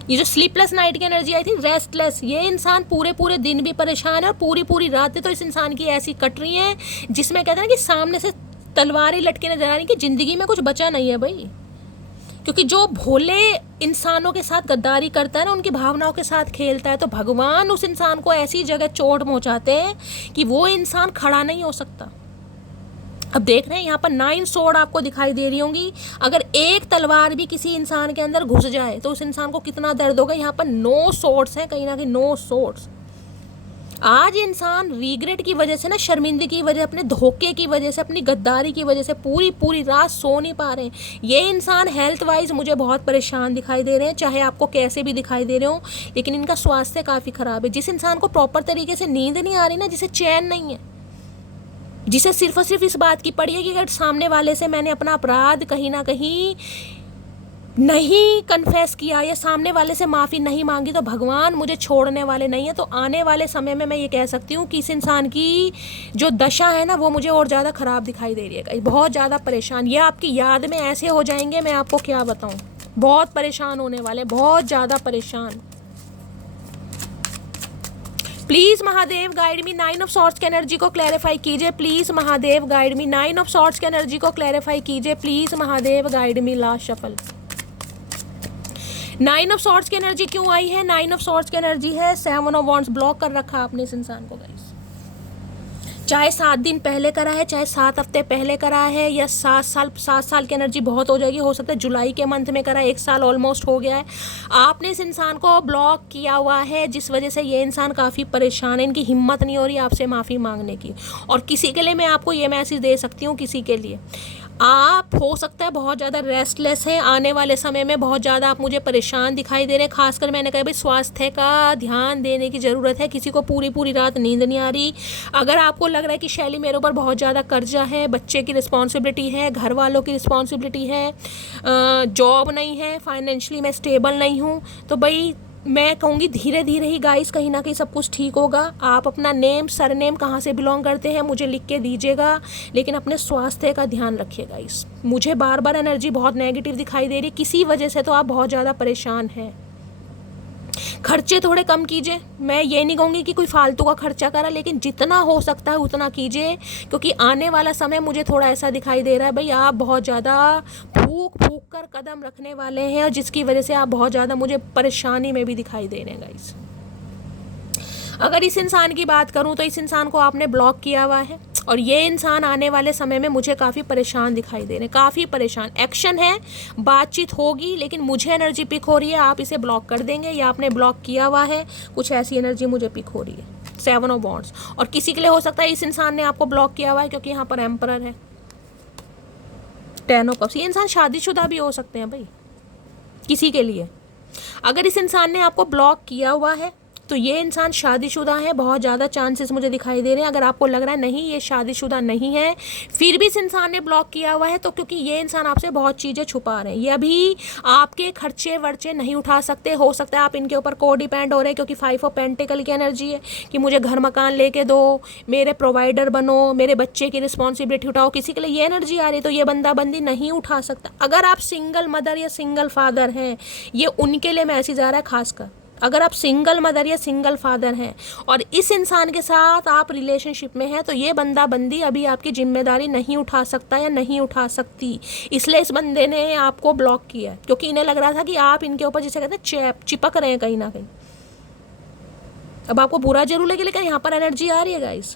ये जो स्लीपलेस नाइट की एनर्जी आई थी, रेस्टलेस, ये इंसान पूरे दिन भी परेशान है, और पूरी रातें तो इस इंसान की ऐसी कट रही हैं जिसमें कहते हैं कि सामने से तलवारें लटके नजर आ रही कि ज़िंदगी में कुछ बचा नहीं है भाई। क्योंकि जो भोले इंसानों के साथ गद्दारी करता है ना, उनकी भावनाओं के साथ खेलता है, तो भगवान उस इंसान को ऐसी जगह चोट पहुंचाते हैं कि वो इंसान खड़ा नहीं हो सकता। अब देख रहे हैं यहाँ पर 9 सोर्ड आपको दिखाई दे रही होंगी। अगर एक तलवार भी किसी इंसान के अंदर घुस जाए तो उस इंसान को कितना दर्द होगा। यहाँ पर 9 सोर्ड्स हैं, कहीं ना कहीं 9 सोर्ड्स। आज इंसान रिग्रेट की वजह से ना, शर्मिंदगी की वजह, अपने धोखे की वजह से, अपनी गद्दारी की वजह से पूरी रात सो नहीं पा रहे हैं। ये इंसान हेल्थ वाइज मुझे बहुत परेशान दिखाई दे रहे हैं, चाहे आपको कैसे भी दिखाई दे रहे हो, लेकिन इनका स्वास्थ्य काफ़ी ख़राब है। जिस इंसान को प्रॉपर तरीके से नींद नहीं आ रही ना, जिसे चैन नहीं है, जिसे सिर्फ और सिर्फ इस बात की पड़ी है कि अगर सामने वाले से मैंने अपना अपराध कहीं ना कहीं नहीं कन्फेस किया या सामने वाले से माफ़ी नहीं मांगी, तो भगवान मुझे छोड़ने वाले नहीं है। तो आने वाले समय में मैं ये कह सकती हूँ कि इस इंसान की जो दशा है ना, वो मुझे और ज़्यादा ख़राब दिखाई दे रही है, बहुत ज़्यादा परेशान। ये आपकी याद में ऐसे हो जाएंगे, मैं आपको क्या बताऊँ, बहुत परेशान होने वाले, बहुत ज़्यादा परेशान। Please Mahadev guide me. 9 of swords की एनर्जी को क्लैरिफाई कीजिए, please Mahadev guide me. 9 of swords की एनर्जी को क्लैरिफाई कीजिए, please Mahadev guide me. Last shuffle. 9 of swords की एनर्जी क्यों आई है? 9 ऑफ सॉर्ड्स की एनर्जी है 7 ऑफ वॉन्ड्स। ब्लॉक कर रखा आपने इस इंसान को गाइस, चाहे 7 दिन पहले करा है, चाहे 7 हफ्ते पहले करा है, या 7 साल की एनर्जी बहुत हो जाएगी, हो सकता है जुलाई के मंथ में करा है, 1 साल ऑलमोस्ट हो गया है, आपने इस इंसान को ब्लॉक किया हुआ है, जिस वजह से ये इंसान काफ़ी परेशान है, इनकी हिम्मत नहीं हो रही आपसे माफ़ी मांगने की। और किसी के लिए मैं आपको ये मैसेज दे सकती हूँ, किसी के लिए आप हो सकता है बहुत ज़्यादा रेस्टलेस हैं, आने वाले समय में बहुत ज़्यादा आप मुझे परेशान दिखाई दे रहे हैं। खासकर मैंने कहा भाई स्वास्थ्य का ध्यान देने की ज़रूरत है। किसी को पूरी पूरी रात नींद नहीं आ रही। अगर आपको लग रहा है कि शैली मेरे ऊपर बहुत ज़्यादा कर्जा है, बच्चे की रिस्पॉन्सिबिलिटी है, घर वालों की रिस्पॉन्सिबिलिटी है, जॉब नहीं है, फाइनेंशियली मैं स्टेबल नहीं हूँ, तो भाई मैं कहूँगी धीरे धीरे ही गाइस कहीं ना कहीं सब कुछ ठीक होगा। आप अपना नेम सरनेम कहाँ से बिलोंग करते हैं मुझे लिख के दीजिएगा, लेकिन अपने स्वास्थ्य का ध्यान रखिएगा। इस मुझे बार बार एनर्जी बहुत नेगेटिव दिखाई दे रही है, किसी वजह से तो आप बहुत ज़्यादा परेशान हैं। खर्चे थोड़े कम कीजिए। मैं ये नहीं कहूँगी कि कोई फालतू का खर्चा करा, लेकिन जितना हो सकता है उतना कीजिए, क्योंकि आने वाला समय मुझे थोड़ा ऐसा दिखाई दे रहा है भाई आप बहुत ज़्यादा फूक कर कदम रखने वाले हैं, और जिसकी वजह से आप बहुत ज़्यादा मुझे परेशानी में भी दिखाई दे रहे हैं गाइस। अगर इस इंसान की बात करूं तो इस इंसान को आपने ब्लॉक किया हुआ है, और ये इंसान आने वाले समय में मुझे काफ़ी परेशान दिखाई दे रहे हैं, काफ़ी परेशान। एक्शन है, बातचीत होगी, लेकिन मुझे एनर्जी पिक हो रही है आप इसे ब्लॉक कर देंगे या आपने ब्लॉक किया हुआ है, कुछ ऐसी एनर्जी मुझे पिक हो रही है। 7 ऑफ वॉन्ड्स। और किसी के लिए हो सकता है इस इंसान ने आपको ब्लॉक किया हुआ है क्योंकि यहाँ पर एम्परर है, 10 ऑफ कप्स। ये इंसान शादीशुदा भी हो सकते हैं भाई किसी के लिए। अगर इस इंसान ने आपको ब्लॉक किया हुआ है तो ये इंसान शादीशुदा है, बहुत ज़्यादा चांसेस मुझे दिखाई दे रहे हैं। अगर आपको लग रहा है नहीं ये शादीशुदा नहीं है, फिर भी इस इंसान ने ब्लॉक किया हुआ है, तो क्योंकि ये इंसान आपसे बहुत चीज़ें छुपा रहे हैं। ये अभी आपके खर्चे वर्चे नहीं उठा सकते। हो सकता है आप इनके ऊपर को डिपेंड हो रहे हैं, क्योंकि 5 ऑफ पेंटिकल की एनर्जी है कि मुझे घर मकान लेके दो, मेरे प्रोवाइडर बनो, मेरे बच्चे की रिस्पॉन्सिबिलिटी उठाओ। किसी के लिए ये एनर्जी आ रही है, तो ये बंदा बंदी नहीं उठा सकता। अगर आप सिंगल मदर या सिंगल फादर हैं, ये उनके लिए मैसेज आ रहा है खासकर। अगर आप सिंगल मदर या सिंगल फादर हैं और इस इंसान के साथ आप रिलेशनशिप में हैं, तो ये बंदा बंदी अभी आपकी जिम्मेदारी नहीं उठा सकता या नहीं उठा सकती। इसलिए इस बंदे ने आपको ब्लॉक किया है, क्योंकि इन्हें लग रहा था कि आप इनके ऊपर जिसे कहते हैं चिपक रहे हैं कहीं ना कहीं। अब आपको बुरा जरूर लगे, लेकिन यहाँ पर एनर्जी आ रही है गाइस,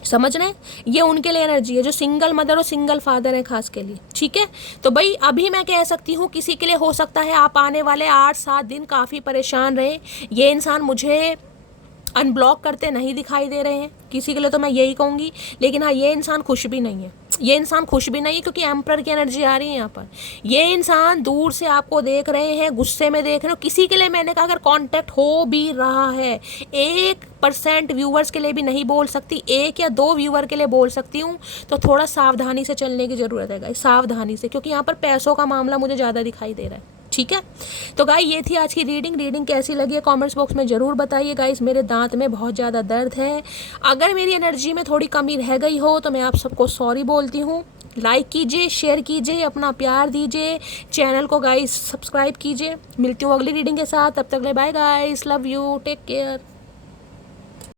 समझ रहे हैं? ये उनके लिए एनर्जी है जो सिंगल मदर और सिंगल फादर है खास के लिए, ठीक है? तो भाई अभी मैं कह सकती हूँ किसी के लिए हो सकता है आप आने वाले 8-7 दिन काफ़ी परेशान रहे। ये इंसान मुझे अनब्लॉक करते नहीं दिखाई दे रहे हैं, किसी के लिए तो मैं यही कहूँगी। लेकिन हाँ, ये इंसान खुश भी नहीं है, ये इंसान खुश भी नहीं है, क्योंकि एम्परर की एनर्जी आ रही है यहाँ पर। ये इंसान दूर से आपको देख रहे हैं, गुस्से में देख रहे हो। किसी के लिए मैंने कहा अगर कांटेक्ट हो भी रहा है, 1% व्यूवर्स के लिए भी नहीं बोल सकती, 1 या 2 व्यूवर के लिए बोल सकती हूँ, तो थोड़ा सावधानी से चलने की ज़रूरत है गाइस, सावधानी से, क्योंकि यहाँ पर पैसों का मामला मुझे ज़्यादा दिखाई दे रहा है, ठीक है? तो गाइस ये थी आज की रीडिंग कैसी लगी है कमेंट्स बॉक्स में ज़रूर बताइए गाइस। मेरे दांत में बहुत ज़्यादा दर्द है, अगर मेरी एनर्जी में थोड़ी कमी रह गई हो तो मैं आप सबको सॉरी बोलती हूँ। लाइक कीजिए, शेयर कीजिए, अपना प्यार दीजिए, चैनल को गाइस सब्सक्राइब कीजिए। मिलती हूँ अगली रीडिंग के साथ, तब तक ले bye guys, love you, take care.